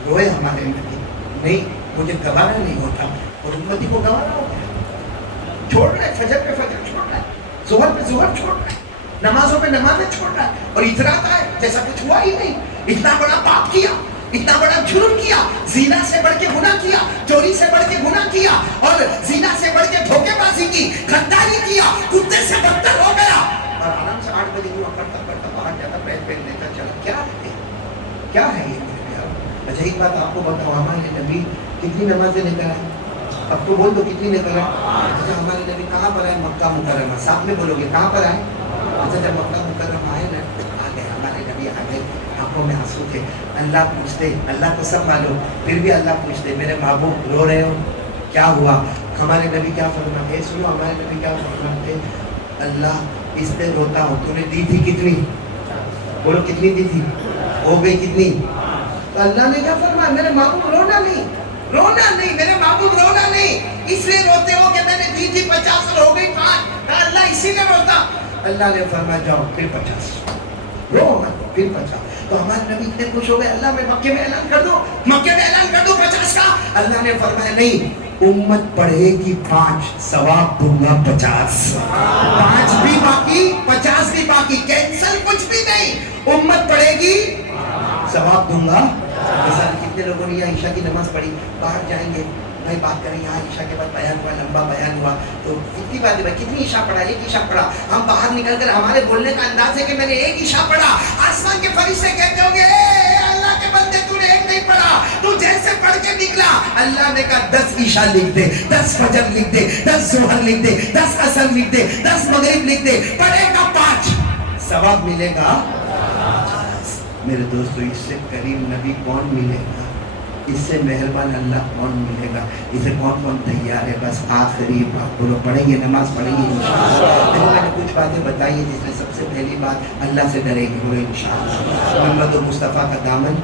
روئے ہمارے نبی، نہیں مجھے گوارا نہیں ہوتا، اور امتی کو گوارا ہو گیا، چھوڑ رہا ہے فجر پہ فجر چھوڑ رہا ہے، ظہر پہ ظہر چھوڑ رہا ہے، نمازوں پہ نمازیں چھوڑ رہا ہے، اور اتراتا ہے جیسا کچھ ہوا ہی نہیں۔ اتنا بڑا پاپ کیا، اتنا بڑا جرم کیا، زنا سے بڑھ کے گناہ کیا، چوری سے بڑھ کے گناہ کیا، اور زنا سے بڑھ کے دھوکے بازی کی، غداری کیا، کتے سے بدتر ہو گیا، اور آرام سے 8 بجے ہوا کرتا باہر جاتا پیر پیر لیتا چلا۔ کیا ہے کیا ہے یہ؟ اچھا ایک بات آپ کو بتاؤ، ہمارے نبی کتنی نمازیں لے کر آئے؟ اب تو بول دو کتنی لے کر آئے؟ اچھا ہمارے نبی کہاں پر آئے؟ مکہ مکرمہ، ساتھ میں بولو گے کہاں پر آئے؟ اچھا جب مکہ مکرمہ آئے نا، آ گئے ہمارے نبی، آ گئے، آنکھوں میں آنسو تھے، اللہ پوچھتے، اللہ کو سب معلوم، پھر بھی اللہ پوچھتے میرے محبوب رو رہے ہو کیا ہوا؟ ہمارے نبی کیا فرماتے؟ سنو ہمارے نبی کیا فرماتے؟ اللہ اس لیے روتا ہوں، تو نے دی تھی کتنی؟ بولو کتنی دی تھی؟ ہو گئی کتنی؟ تو اللہ نے کیا فرمایا؟ میرے محبوب رونا نہیں، رونا نہیں، میرے محبوب رونا نہیں، اس لیے روتے ہو کہ میں نے دی تھی 50 اور ہو گئی 5، کہا اللہ اسی لیے روتا۔ اللہ نے فرمایا جاؤ پھر 50، رو مت پھر 50۔ تو ہمارے نبی اتنے خوش ہو گئے، اللہ میں مکے میں اعلان کر دو، مکے میں اعلان کر دو 50 کا۔ اللہ نے فرمایا نہیں، امت پڑھے گی 5، ثواب دوں گا 50، 5 بھی باقی 50 بھی باقی، کینسل کچھ بھی نہیں، امت پڑھے گی ثواب دوں گا۔ مثال کتنے لوگوں نے یہاں عشاء کی نماز پڑھی، باہر جائیں گے بھائی بات کریں، یہاں عشاء کے بعد بیان ہوا، لمبا بیان ہوا، تو کتنی بات ہے بھائی، کتنی عشاء پڑھا؟ 1 عشاء پڑھا۔ ہم باہر نکل کر ہمارے بولنے کا انداز ہے کہ میں نے 1 عشاء پڑھا، آسمان کے فرشتے کہتے ہوں گے اے اللہ کے بندے تو نے 1 نہیں پڑھا، تو جیسے پڑھ کے نکلا۔ اللہ نے کہا 10 عشاء لکھ دے، 10 فجر لکھ دے، 10 ظہر لکھ دے، 10 عصر لکھ دے، 10 مغرب لکھ دے، پڑھے گا 5، ثواب ملے گا۔ میرے دوستو اس سے کریم نبی کون ملے گا؟ اس سے مہربان اللہ کون ملے گا؟ اسے کون تیار ہے؟ بس آخری بات بولو، پڑھیں گے نماز پڑھیں گے انشاءاللہ۔ میں نے کچھ باتیں بتائی ہیں جس میں سب سے پہلی بات اللہ سے ڈریں گے، بولو انشاءاللہ، محمد مصطفیٰ کا دامن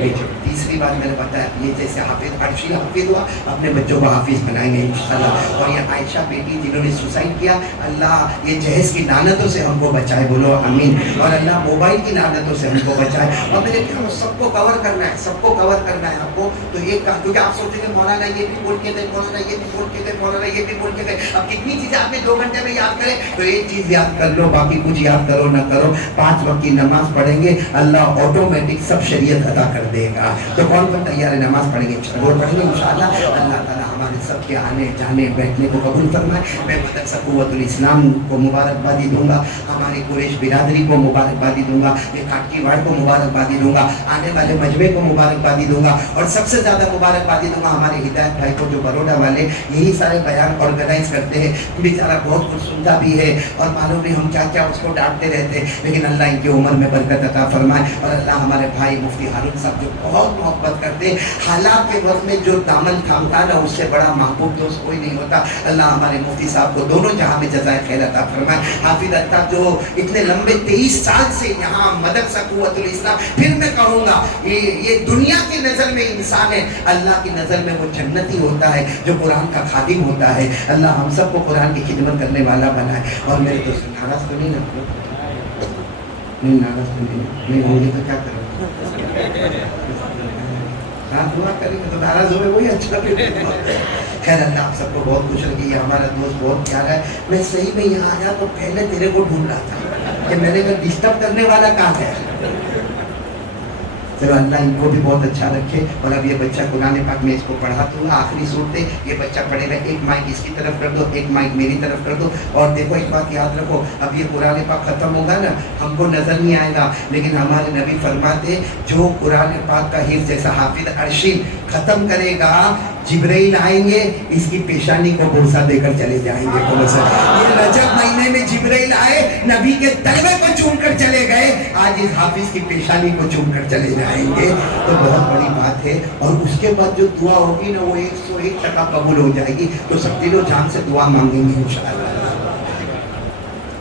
بھیجو۔ تیسری بات میں نے بتایا یہ جیسے حافظ عرشی حافظ ہوا، اپنے بچوں کو حافظ بنائیں گے انشاءاللہ۔ اور یہ عائشہ بیٹی جنہوں نے سوسائڈ کیا، اللہ یہ جہیز کی لعنتوں سے ہم کو بچائے، بولو آمین۔ اور اللہ موبائل کی لعنتوں سے ہم کو بچائے۔ اور میرے پیاروں سب کو کور کرنا ہے، سب کو کور کرنا ہے آپ کو۔ تو ایک کام، کیونکہ آپ سوچیں گے مولانا یہ بھی بول کے گئے، مولانا یہ بھی بول کے گئے، مولانا یہ بھی بول کے گئے، اب کتنی چیزیں آپ نے 2 گھنٹے میں یاد کریں؟ تو ایک چیز یاد کر لو، باقی کچھ یاد کرو نہ کرو، 5 وقت کی نماز پڑھیں گے، اللہ آٹومیٹک سب شریعت ادا کر دے گا۔ تو کون تیار ہے؟ نماز پڑھیں گے، وہ پڑھیں گے انشاءاللہ۔ اللہ تعالیٰ ہمارے سب کے آنے جانے بیٹھنے کو قبول فرمائے۔ میں مدرسہ قوت الاسلام کو مبارکبادی دوں گا، ہماری قریش برادری کو مبارکبادی دوں گا، یہ کاٹکی واڑ کو مبارکبادی دوں گا، آنے والے مجمع کو مبارکبادی دوں گا، اور سب سے زیادہ مبارکبادی دوں گا ہمارے ہدایت بھائی کو جو بروڈا والے یہی سارے بیان آرگنائز کرتے ہیں۔ بیچارہ بہت کچھ سنتا بھی ہے اور معلوم نہیں ہم کیا کیا اس کو ڈانٹتے رہتے ہیں، لیکن اللہ ان کی عمر میں برکت عطا فرمائے۔ اور اللہ ہمارے بھائی مفتی ہارون صاحب جو بہت محبت کرتے ہیں، حالات کے وقت میں جو دامن تھامتا نا اس سے بڑا محبوب دوست کوئی نہیں ہوتا۔ اللہ ہمارے مفتی صاحب کو دونوں جہاں میں جزائے خیر عطا فرمائے۔ حافظ الطاف جو اتنے لمبے 23 سال سے یہاں مدرسہ قوت الاسلام، پھر میں کہوں گا یہ دنیا کی نظر میں انسان ہے، اللہ کی نظر میں وہ جنتی ہوتا ہے جو قرآن کا خادم ہوتا ہے۔ اللہ ہم سب کو قرآن کی خدمت کرنے والا بنائے۔ اور میرے دوست ناراض تو نہیں نا؟ نہیں ناراض تو نہیں ہوں گے تو کیا کریں؟ ہاں دعا کریں گے تو ناراض ہوئے وہی اچھا۔ خیر اللہ آپ سب کو بہت خوش رکھے. یہ ہمارا دوست بہت پیارا ہے. میں صحیح میں یہاں آیا تو پہلے تیرے کو ڈھونڈ رہا تھا کہ میں نے کہا ڈسٹرب کرنے والا کہاں ہے. چلو اللہ ان کو بھی بہت اچھا رکھے. اور اب یہ بچہ قرآن پاک میں اس کو پڑھاتا ہوں, آخری صورت ہے, یہ بچہ پڑھے گا. ایک مائک اس کی طرف کر دو, ایک مائک میری طرف کر دو. اور دیکھو ایک بات یاد رکھو, اب یہ قرآن پاک ختم ہوگا نا, ہم کو نظر نہیں آئے گا, لیکن ہمارے نبی فرماتے جو قرآن پاک کا حفظ جیسا حافظ عرشی ختم کرے گا, جبرائیل آئیں گے, اس کی پیشانی کو بورسا دے کر چلے جائیں گے. یہ رجب مہینے میں جبرائیل آئے, نبی کے تلوے کو چوم کر چلے گئے, آج اس حافظ کی پیشانی کو چوم کر چلے جائیں گے. تو بہت بڑی بات ہے. اور اس کے بعد جو دعا ہوگی نا وہ 101% قبول ہو جائے گی. تو سب دل و جان سے دعا مانگیں گے انشاءاللہ.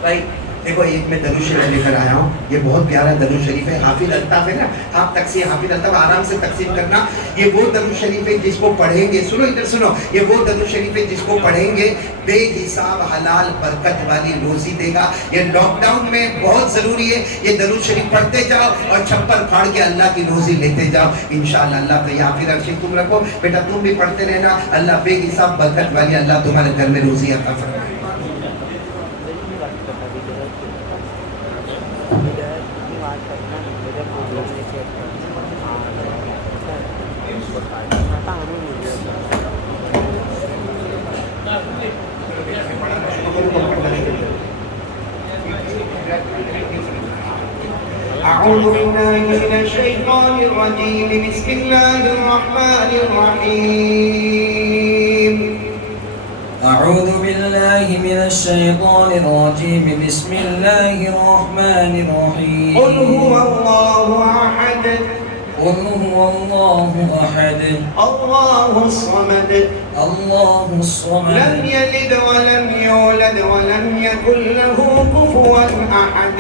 بھائی دیکھو ایک میں درود شریف لے کر آیا ہوں, یہ بہت پیارا درود شریف ہے. حافظ الطاف ہے نا, آپ تقسیم حافظ الطاف آرام سے تقسیم کرنا. یہ وہ درود شریف ہے جس کو پڑھیں گے, سنو ادھر سنو, یہ وہ درود شریف ہے جس کو پڑھیں گے بے حساب حلال برکت والی روزی دے گا. یہ لاک ڈاؤن میں بہت ضروری ہے. یہ درود شریف پڑھتے جاؤ اور چھپر پھاڑ کے اللہ کی روزی لیتے جاؤ انشاءاللہ. اللہ تو یا پھر ارشد تم رکھو بیٹا, تم بھی پڑھتے رہنا. اللہ بے حساب برکت والی اللہ تمہارے گھر میں روزی عطا فرمائے. أعوذ بالله من الشيطان الرجيم. بسم الله الرحمن الرحيم. أعوذ بالله من الشيطان الرجيم. بسم الله الرحمن الرحيم. قل هو الله أحد. قل هو الله أحد. الله الصمد. الله الصمد. لم يلد ولم يولد ولم يكن له كفوا أحد.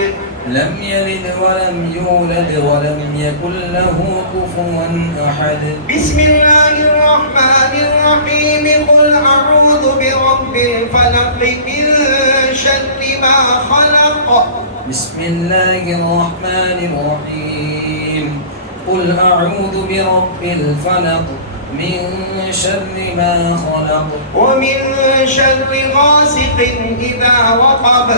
لم يلد ولم يولد ولم يكن له كفوا أحد. بسم الله الرحمن الرحيم. قل أعوذ برب الفلق من شر ما خلق. بسم الله الرحمن الرحيم. قل أعوذ برب الفلق من شر ما خلق ومن شر غاسق إذا وقب.